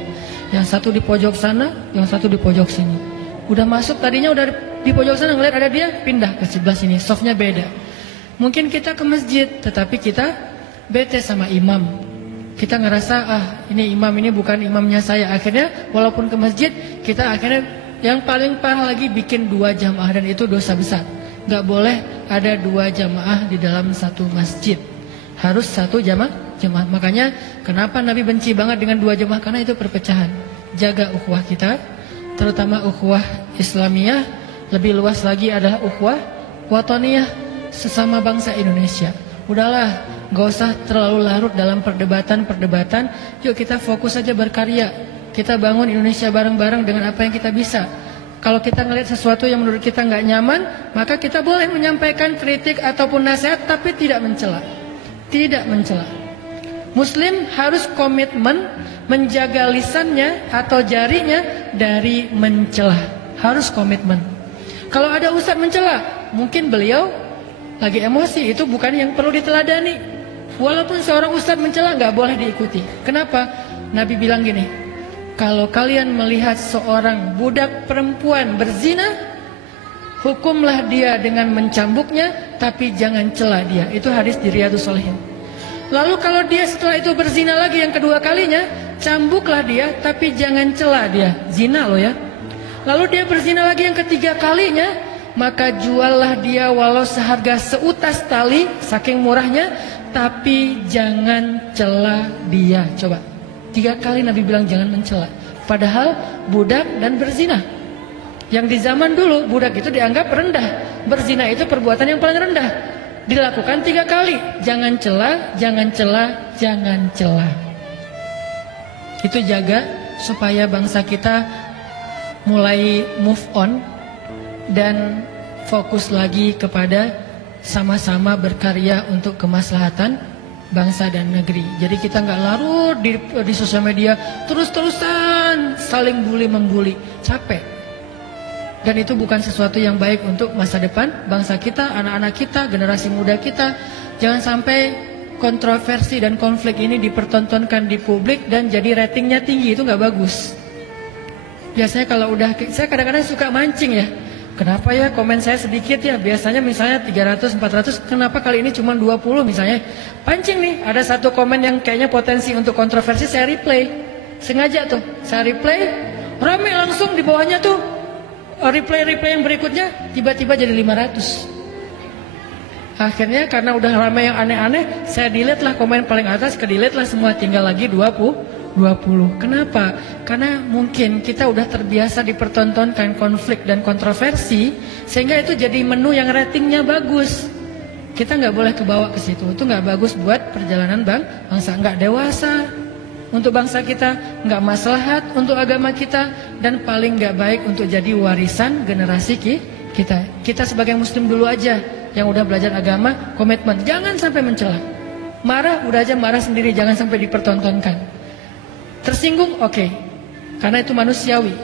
Yang satu di pojok sana, yang satu di pojok sini. Udah masuk, tadinya udah di pojok sana, ngeliat ada dia, pindah ke sebelah sini, softnya beda. Mungkin kita ke masjid, tetapi kita bete sama imam. Kita ngerasa, ini imam ini bukan imamnya saya. Akhirnya walaupun ke masjid, kita akhirnya yang paling parah lagi bikin 2 jamaah, dan itu dosa besar. Gak boleh ada 2 jamaah di dalam satu masjid. Harus 1 jamaah. Makanya kenapa Nabi benci banget dengan 2 jamaah? Karena itu perpecahan. Jaga ukhuwah kita, terutama ukhuwah Islamiyah. Lebih luas lagi adalah ukhuwah wataniyah, sesama bangsa Indonesia. Udahlah, gak usah terlalu larut dalam perdebatan. Yuk kita fokus saja berkarya. Kita bangun Indonesia bareng-bareng dengan apa yang kita bisa. Kalau kita ngelihat sesuatu yang menurut kita nggak nyaman, maka kita boleh menyampaikan kritik ataupun nasihat, tapi tidak mencela. Tidak mencela. Muslim harus komitmen menjaga lisannya atau jarinya dari mencela. Harus komitmen. Kalau ada ustadz mencela, mungkin beliau lagi emosi, itu bukan yang perlu diteladani. Walaupun seorang ustadz mencela, nggak boleh diikuti. Kenapa? Nabi bilang gini, kalau kalian melihat seorang budak perempuan berzina, hukumlah dia dengan mencambuknya, tapi jangan cela dia. Itu hadis di Riyadhus Shalihin. Lalu kalau dia setelah itu berzina lagi yang kedua kalinya, cambuklah dia, tapi jangan cela dia. Zina loh ya. Lalu dia berzina lagi yang ketiga kalinya, maka juallah dia walau seharga seutas tali, saking murahnya, tapi jangan cela dia. Coba, 3 kali Nabi bilang jangan mencela. Padahal budak dan berzina. Yang di zaman dulu budak itu dianggap rendah, berzina itu perbuatan yang paling rendah. Dilakukan 3 kali. Jangan cela, jangan cela, jangan cela. Itu jaga supaya bangsa kita mulai move on dan fokus lagi kepada sama-sama berkarya untuk kemaslahatan bangsa dan negeri. Jadi kita nggak larut di sosial media terus-terusan saling bully-membuli, capek. Dan itu bukan sesuatu yang baik untuk masa depan bangsa kita, anak-anak kita, generasi muda kita. Jangan sampai kontroversi dan konflik ini dipertontonkan di publik dan jadi ratingnya tinggi, itu nggak bagus. Biasanya kalau udah, saya kadang-kadang suka mancing ya. Kenapa ya komen saya sedikit ya? Biasanya misalnya 300, 400, kenapa kali ini cuma 20 misalnya? Pancing nih, ada satu komen yang kayaknya potensi untuk kontroversi, saya replay. Sengaja tuh, saya replay, rame langsung di bawahnya tuh. Replay yang berikutnya tiba-tiba jadi 500. Akhirnya karena udah rame yang aneh-aneh, saya delete lah komen paling atas, ke-delete lah semua, tinggal lagi 20. Kenapa? Karena mungkin kita udah terbiasa dipertontonkan konflik dan kontroversi, sehingga itu jadi menu yang ratingnya bagus. Kita nggak boleh kebawa ke situ. Itu nggak bagus buat perjalanan bangsa, nggak dewasa untuk bangsa kita, nggak maslahat untuk agama kita, dan paling nggak baik untuk jadi warisan generasi kita. Kita sebagai muslim dulu aja yang udah belajar agama, komitmen, jangan sampai mencela. Marah, udah aja marah sendiri, jangan sampai dipertontonkan. Tersinggung, oke, karena itu manusiawi.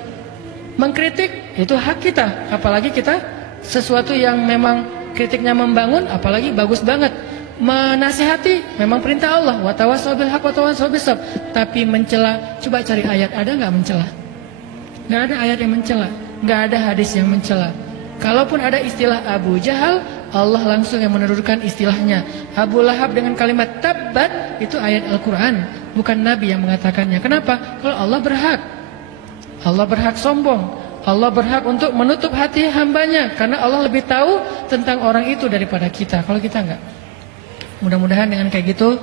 Mengkritik, itu hak kita. Apalagi kita sesuatu yang memang kritiknya membangun, apalagi bagus banget. Menasihati, memang perintah Allah. Watawassaw bil haqq watawassaw bis sabr. Tapi mencela, coba cari ayat, ada nggak mencela? Nggak ada ayat yang mencela, nggak ada hadis yang mencela. Kalaupun ada istilah Abu Jahal, Allah langsung yang menurunkan istilahnya. Abu Lahab dengan kalimat tabbat, itu ayat Al-Quran, bukan Nabi yang mengatakannya. Kenapa? Kalau Allah berhak. Allah berhak sombong. Allah berhak untuk menutup hati hambanya, karena Allah lebih tahu tentang orang itu daripada kita. Kalau kita enggak. Mudah-mudahan dengan kayak gitu,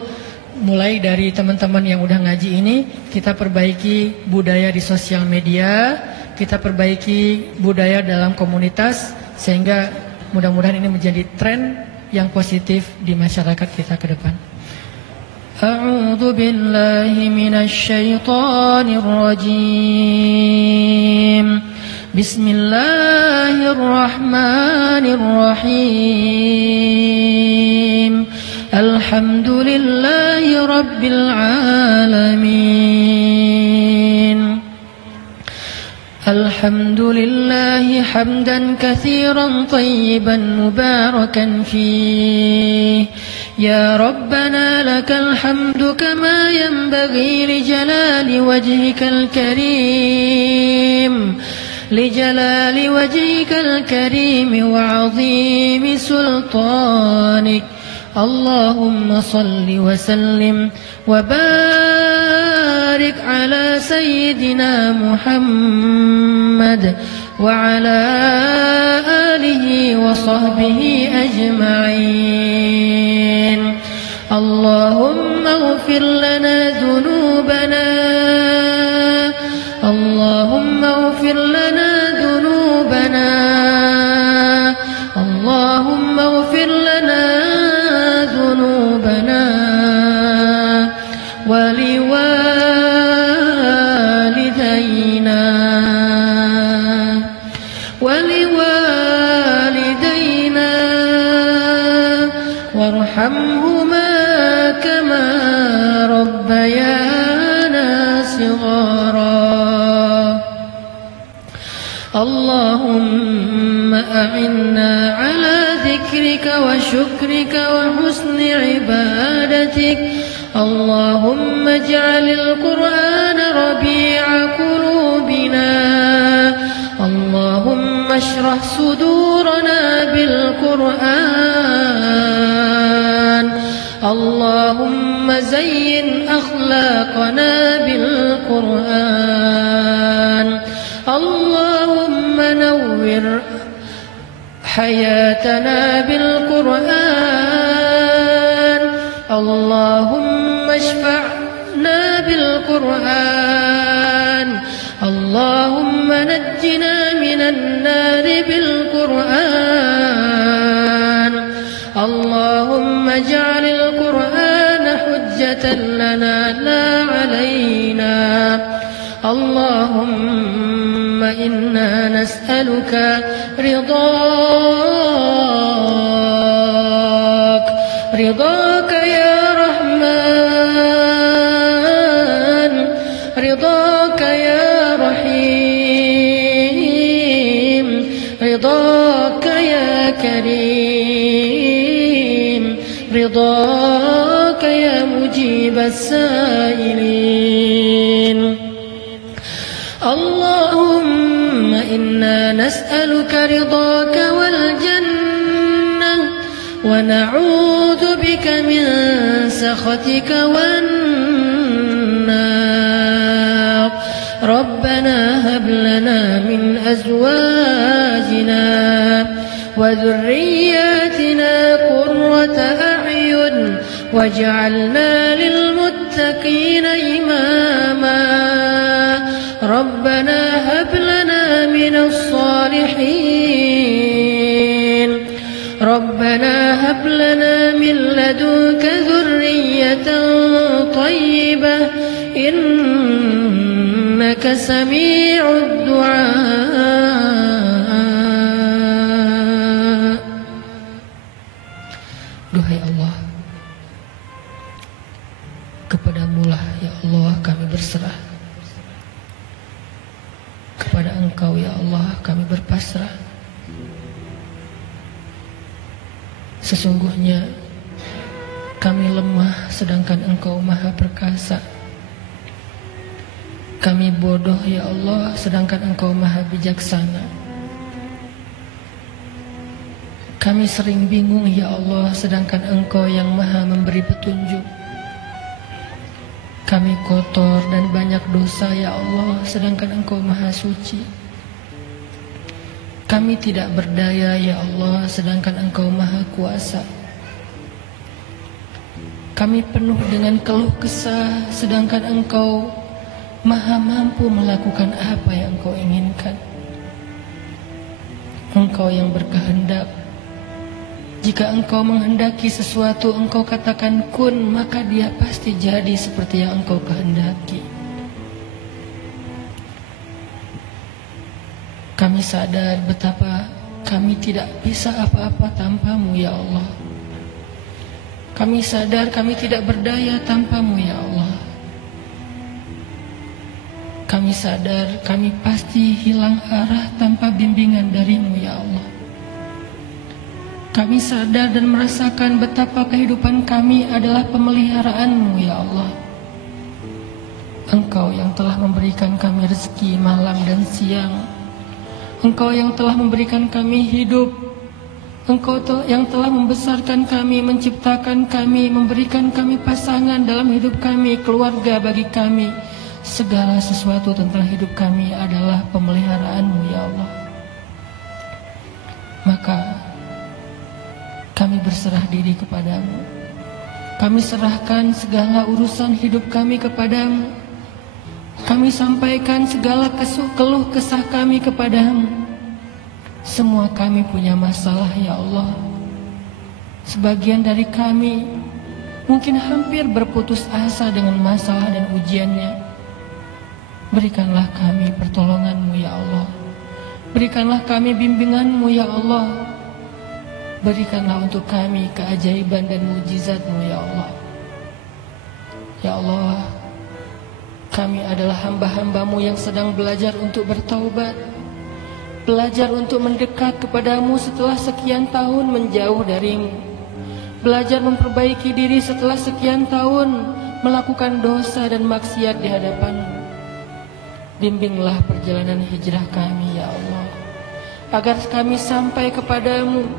mulai dari teman-teman yang udah ngaji ini, kita perbaiki budaya di sosial media, kita perbaiki budaya dalam komunitas, sehingga mudah-mudahan ini menjadi tren yang positif di masyarakat kita ke depan. A'udzu billahi minasy syaithanir rajim. Bismillahirrahmanirrahim. Alhamdulillahi rabbil alamin. Alhamdulillahi hamdan katsiran tayyiban mubarakan fih. Ya Rabbana lakal hamdu kama yanbaghi li jalali wajhikal karim. لجلال وجهك الكريم وعظيم سلطانك اللهم صل وسلم وبارك على سيدنا محمد وعلى آله وصحبه أجمعين اللهم اغفر لنا ذنوبنا اللهم اغفر لنا ذنوبنا اللهم اغفر لنا ذنوبنا ولوالدينا اللهم أعنا على ذكرك وشكرك وحسن عبادتك اللهم اجعل القرآن ربيع قلوبنا اللهم اشرح صدورنا بالقرآن اللهم زين أخلاقنا بالقرآن اللهم نور حياتنا بالقرآن اللهم اشفعنا بالقرآن اللهم نجنا من النار بالقرآن اللهم اجعل القرآن حجة لنا لا علينا اللهم إنا نسألك رضاك يا رحمن رضاك يا رحيم رضاك يا كريم رضاك يا مجيب السائلين اللهم إنا نسألك رضاك والجنة ونعوذ بك من سخطك والنار ربنا هب لنا من أزواجنا وذرياتنا قرة أعين واجعلنا للمتقين إماما ربنا هب لنا من الصالحين ربنا هب لنا من لدنك ذرية طيبة إنك سميع الدعاء. Duhai Allah, kepadamu-lah ya Allah kami berserah. Kepada Engkau ya Allah kami berpasrah. Sesungguhnya kami lemah sedangkan Engkau maha perkasa. Kami bodoh ya Allah sedangkan Engkau maha bijaksana. Kami sering bingung ya Allah sedangkan Engkau yang maha memberi petunjuk. Kami kotor dan banyak dosa ya Allah sedangkan Engkau maha suci. Kami tidak berdaya ya Allah sedangkan Engkau maha kuasa. Kami penuh dengan keluh kesah sedangkan Engkau maha mampu melakukan apa yang Engkau inginkan. Engkau yang berkehendak. Jika Engkau menghendaki sesuatu, Engkau katakan kun, maka dia pasti jadi seperti yang Engkau kehendaki. Kami sadar betapa kami tidak bisa apa-apa tanpa-Mu ya Allah. Kami sadar kami tidak berdaya tanpa-Mu ya Allah. Kami sadar kami pasti hilang arah tanpa bimbingan dari-Mu ya Allah. Kami sadar dan merasakan betapa kehidupan kami adalah pemeliharaan-Mu ya Allah. Engkau yang telah memberikan kami rezeki malam dan siang. Engkau yang telah memberikan kami hidup. Engkau yang telah membesarkan kami, menciptakan kami, memberikan kami pasangan dalam hidup kami, keluarga bagi kami. Segala sesuatu tentang hidup kami adalah pemeliharaan-Mu ya Allah. Maka kami berserah diri kepadamu. Kami serahkan segala urusan hidup kami kepadamu. Kami sampaikan segala keluh kesah kami kepadamu. Semua kami punya masalah ya Allah. Sebagian dari kami mungkin hampir berputus asa dengan masalah dan ujiannya. Berikanlah kami pertolongan-Mu ya Allah. Berikanlah kami bimbingan-Mu ya Allah. Berikanlah untuk kami keajaiban dan mujizat-Mu ya Allah. Ya Allah, kami adalah hamba-hamba-Mu yang sedang belajar untuk bertaubat. belajar untuk mendekat kepadamu setelah sekian tahun menjauh darimu, belajar memperbaiki diri setelah sekian tahun melakukan dosa dan maksiat di hadapanmu. Bimbinglah perjalanan hijrah kami ya Allah, agar kami sampai kepadamu.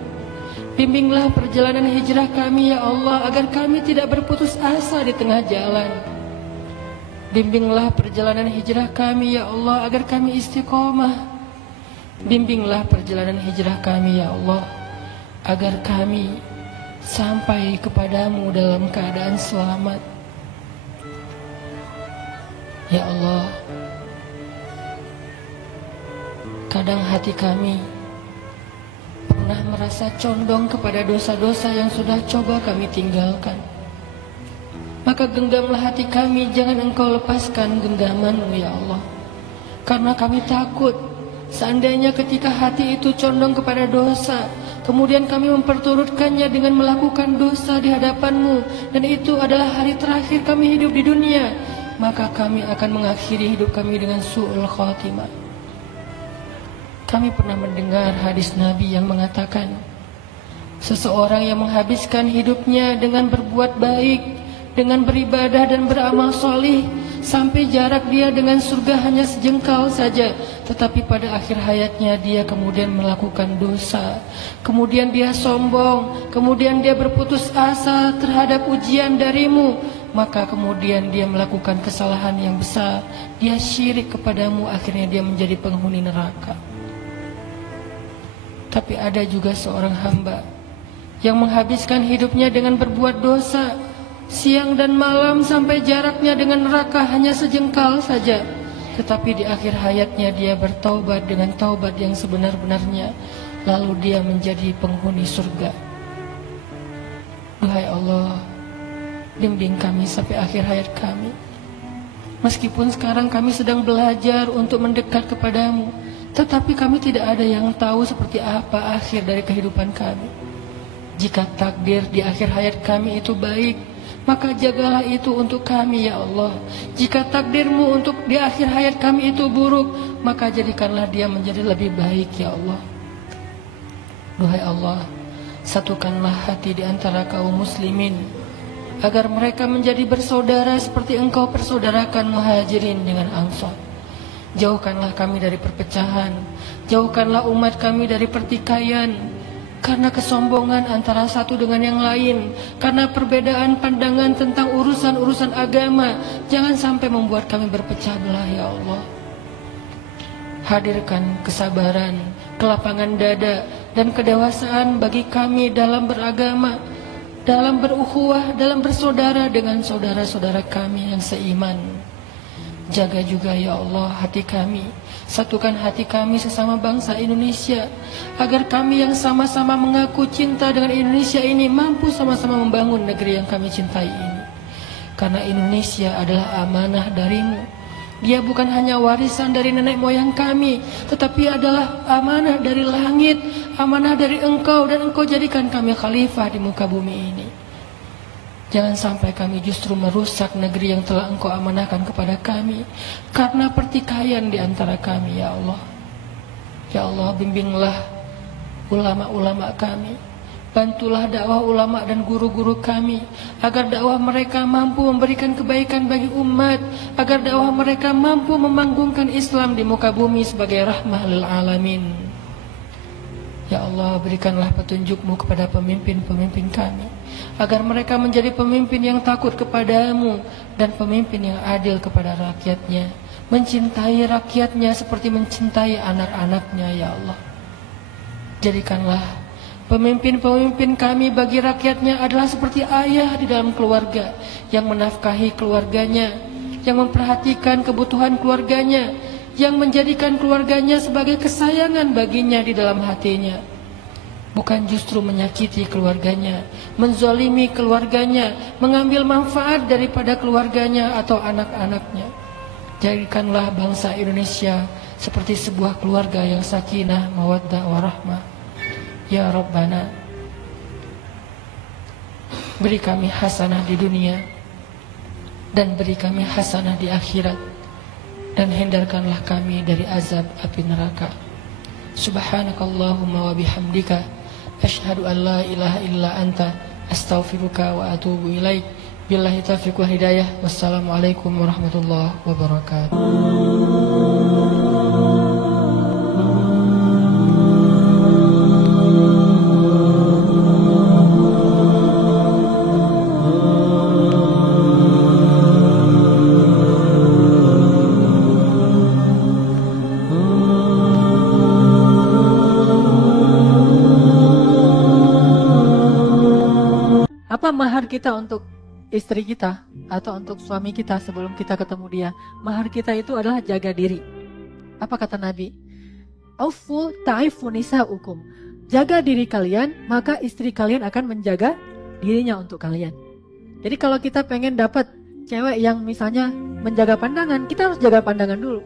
Bimbinglah perjalanan hijrah kami ya Allah, agar kami tidak berputus asa di tengah jalan. Bimbinglah perjalanan hijrah kami ya Allah, agar kami istiqomah. Bimbinglah perjalanan hijrah kami ya Allah, agar kami sampai kepadamu dalam keadaan selamat. Ya Allah, kadang hati kami pernah merasa condong kepada dosa-dosa yang sudah coba kami tinggalkan. Maka genggamlah hati kami, jangan Engkau lepaskan genggaman-Mu ya Allah. Karena kami takut seandainya ketika hati itu condong kepada dosa, kemudian kami memperturutkannya dengan melakukan dosa di hadapan-Mu, dan itu adalah hari terakhir kami hidup di dunia, maka kami akan mengakhiri hidup kami dengan su'ul khatimah. Kami pernah mendengar hadis Nabi yang mengatakan, seseorang yang menghabiskan hidupnya dengan berbuat baik, dengan beribadah dan beramal solih, sampai jarak dia dengan surga hanya sejengkal saja, tetapi pada akhir hayatnya dia kemudian melakukan dosa, kemudian dia sombong, kemudian dia berputus asa terhadap ujian darimu, maka kemudian dia melakukan kesalahan yang besar, dia syirik kepadamu, akhirnya dia menjadi penghuni neraka. Tapi ada juga seorang hamba yang menghabiskan hidupnya dengan berbuat dosa, siang dan malam sampai jaraknya dengan neraka hanya sejengkal saja, tetapi di akhir hayatnya dia bertaubat dengan taubat yang sebenar-benarnya, lalu dia menjadi penghuni surga. Duhai Allah, bimbing kami sampai akhir hayat kami. Meskipun sekarang kami sedang belajar untuk mendekat kepadamu, tetapi kami tidak ada yang tahu seperti apa akhir dari kehidupan kami. Jika takdir di akhir hayat kami itu baik, maka jagalah itu untuk kami ya Allah. Jika takdirmu untuk di akhir hayat kami itu buruk, maka jadikanlah dia menjadi lebih baik ya Allah. Duhai Allah, satukanlah hati di antara kaum muslimin, agar mereka menjadi bersaudara seperti Engkau persaudarakan Muhajirin dengan Ansor. Jauhkanlah kami dari perpecahan, jauhkanlah umat kami dari pertikaian, karena kesombongan antara satu dengan yang lain, karena perbedaan pandangan tentang urusan-urusan agama. Jangan sampai membuat kami berpecah belah ya Allah. Hadirkan kesabaran, kelapangan dada, dan kedewasaan bagi kami dalam beragama, dalam berukhuwah, dalam bersaudara dengan saudara-saudara kami yang seiman. Jaga juga ya Allah hati kami, satukan hati kami sesama bangsa Indonesia, agar kami yang sama-sama mengaku cinta dengan Indonesia ini mampu sama-sama membangun negeri yang kami cintai ini. Karena Indonesia adalah amanah darimu. Dia bukan hanya warisan dari nenek moyang kami, tetapi adalah amanah dari langit, amanah dari Engkau, dan Engkau jadikan kami khalifah di muka bumi ini. Jangan sampai kami justru merusak negeri yang telah Engkau amanahkan kepada kami karena pertikaian di antara kami ya Allah. Ya Allah, bimbinglah ulama-ulama kami, bantulah dakwah ulama dan guru-guru kami, agar dakwah mereka mampu memberikan kebaikan bagi umat, agar dakwah mereka mampu memanggungkan Islam di muka bumi sebagai rahmah lil alamin. Ya Allah, berikanlah petunjuk-Mu kepada pemimpin-pemimpin kami, agar mereka menjadi pemimpin yang takut kepadamu dan pemimpin yang adil kepada rakyatnya, mencintai rakyatnya seperti mencintai anak-anaknya ya Allah. Jadikanlah pemimpin-pemimpin kami bagi rakyatnya adalah seperti ayah di dalam keluarga, yang menafkahi keluarganya, yang memperhatikan kebutuhan keluarganya, yang menjadikan keluarganya sebagai kesayangan baginya di dalam hatinya, bukan justru menyakiti keluarganya, menzalimi keluarganya, mengambil manfaat daripada keluarganya atau anak-anaknya. Jadikanlah bangsa Indonesia seperti sebuah keluarga yang sakinah, mawaddah, warahmah. Ya Rabbana, beri kami hasanah di dunia dan beri kami hasanah di akhirat, dan hindarkanlah kami dari azab api neraka. Subhanakallahumma wa bihamdika asyhadu an la ilaha illa anta astaghfiruka wa atubu ilaik. Billahi taufiq wal hidayah. Wassalamualaikum warahmatullahi wabarakatuh. Apa mahar kita untuk istri kita atau untuk suami kita sebelum kita ketemu dia? Mahar kita itu adalah jaga diri. Apa kata Nabi? Aufu ta'ifu nisa'ukum. Jaga diri kalian, maka istri kalian akan menjaga dirinya untuk kalian. Jadi kalau kita pengen dapat cewek yang misalnya menjaga pandangan, kita harus jaga pandangan dulu.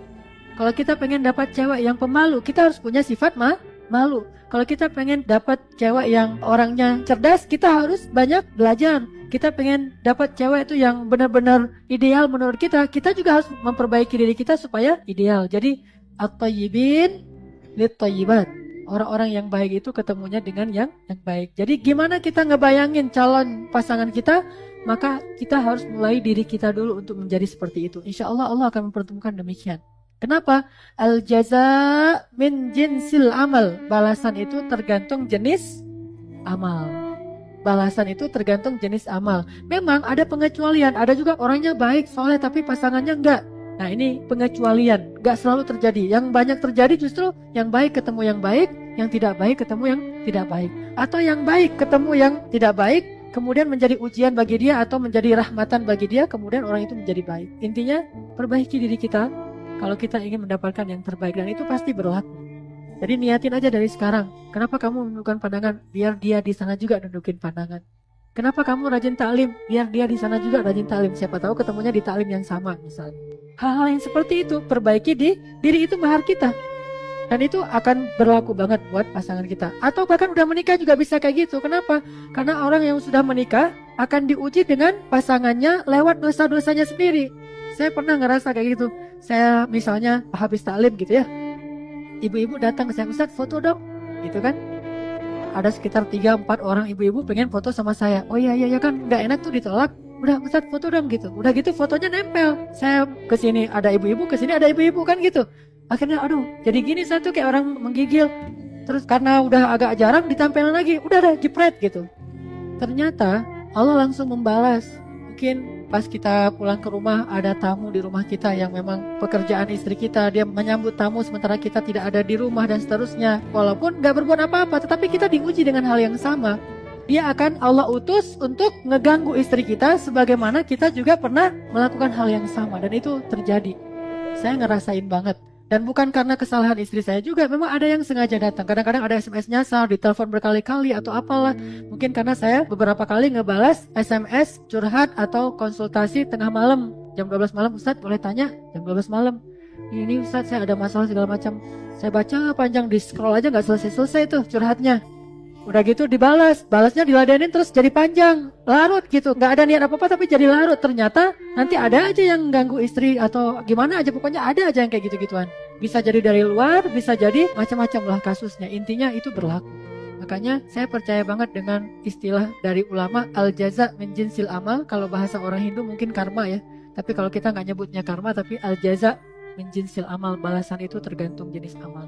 Kalau kita pengen dapat cewek yang pemalu, kita harus punya sifat malu. Kalau kita pengen dapat cewek yang orangnya cerdas, kita harus banyak belajar. Kita pengen dapat cewek itu yang benar-benar ideal menurut kita, kita juga harus memperbaiki diri kita supaya ideal. Jadi at-tayyibin lit-tayyibat. Orang-orang yang baik itu ketemunya dengan yang baik. Jadi gimana kita ngebayangin calon pasangan kita, maka kita harus mulai diri kita dulu untuk menjadi seperti itu. Insya Allah Allah akan mempertemukan demikian. Kenapa? Al-jaza min jinsil amal. Balasan itu tergantung jenis amal. Balasan itu tergantung jenis amal. Memang ada pengecualian. Ada juga orangnya baik, soleh, tapi pasangannya enggak. Nah ini pengecualian. Enggak selalu terjadi. Yang banyak terjadi justru yang baik ketemu yang baik, yang tidak baik ketemu yang tidak baik. Atau yang baik ketemu yang tidak baik, kemudian menjadi ujian bagi dia atau menjadi rahmatan bagi dia, kemudian orang itu menjadi baik. Intinya perbaiki diri kita kalau kita ingin mendapatkan yang terbaik, dan itu pasti berlaku. Jadi niatin aja dari sekarang. Kenapa kamu menundukkan pandangan? Biar dia di sana juga nundukin pandangan. Kenapa kamu rajin taklim? Biar dia di sana juga rajin taklim. Siapa tahu ketemunya di taklim yang sama misalnya. Hal-hal yang seperti itu, perbaiki di diri, itu mahar kita. Dan itu akan berlaku banget buat pasangan kita. Atau bahkan udah menikah juga bisa kayak gitu. Kenapa? Karena orang yang sudah menikah akan diuji dengan pasangannya lewat dosa-dosanya sendiri. Saya pernah ngerasa kayak gitu. Saya misalnya habis taklim gitu ya, ibu-ibu datang ke saya, Ustaz foto dong, gitu kan. Ada sekitar 3-4 orang ibu-ibu pengen foto sama saya. Oh iya kan, gak enak tuh ditolak. Udah Ustaz foto dong gitu. Udah gitu fotonya nempel. Saya kesini ada ibu-ibu, kesini ada ibu-ibu kan gitu. Akhirnya aduh, jadi gini satu kayak orang menggigil. Terus karena udah agak jarang ditampilin lagi, udah ada jepret gitu. Ternyata Allah langsung membalas. Mungkin pas kita pulang ke rumah ada tamu di rumah kita yang memang pekerjaan istri kita, dia menyambut tamu sementara kita tidak ada di rumah dan seterusnya. Walaupun gak berbuat apa-apa, tetapi kita diuji dengan hal yang sama. Dia akan Allah utus untuk ngeganggu istri kita sebagaimana kita juga pernah melakukan hal yang sama, dan itu terjadi. Saya ngerasain banget. Dan bukan karena kesalahan istri saya juga, memang ada yang sengaja datang. Kadang-kadang ada SMS nyasar, ditelepon berkali-kali atau apalah. Mungkin karena saya beberapa kali ngebalas SMS curhat atau konsultasi tengah malam. Jam 12 malam, Ustadz boleh tanya? Jam 12 malam. Ini Ustadz saya ada masalah segala macam. Saya baca panjang, di scroll aja gak selesai-selesai tuh curhatnya. Udah gitu dibalas, balasnya diladenin terus jadi panjang, larut gitu. Gak ada niat apa-apa tapi jadi larut. Ternyata nanti ada aja yang ganggu istri atau gimana aja, pokoknya ada aja yang kayak gitu-gituan. Bisa jadi dari luar, bisa jadi macam-macam lah kasusnya. Intinya itu berlaku. Makanya saya percaya banget dengan istilah dari ulama, al-jaza min jinsil amal. Kalau bahasa orang Hindu mungkin karma ya, tapi kalau kita gak nyebutnya karma tapi al-jaza min jinsil amal. Balasan itu tergantung jenis amal.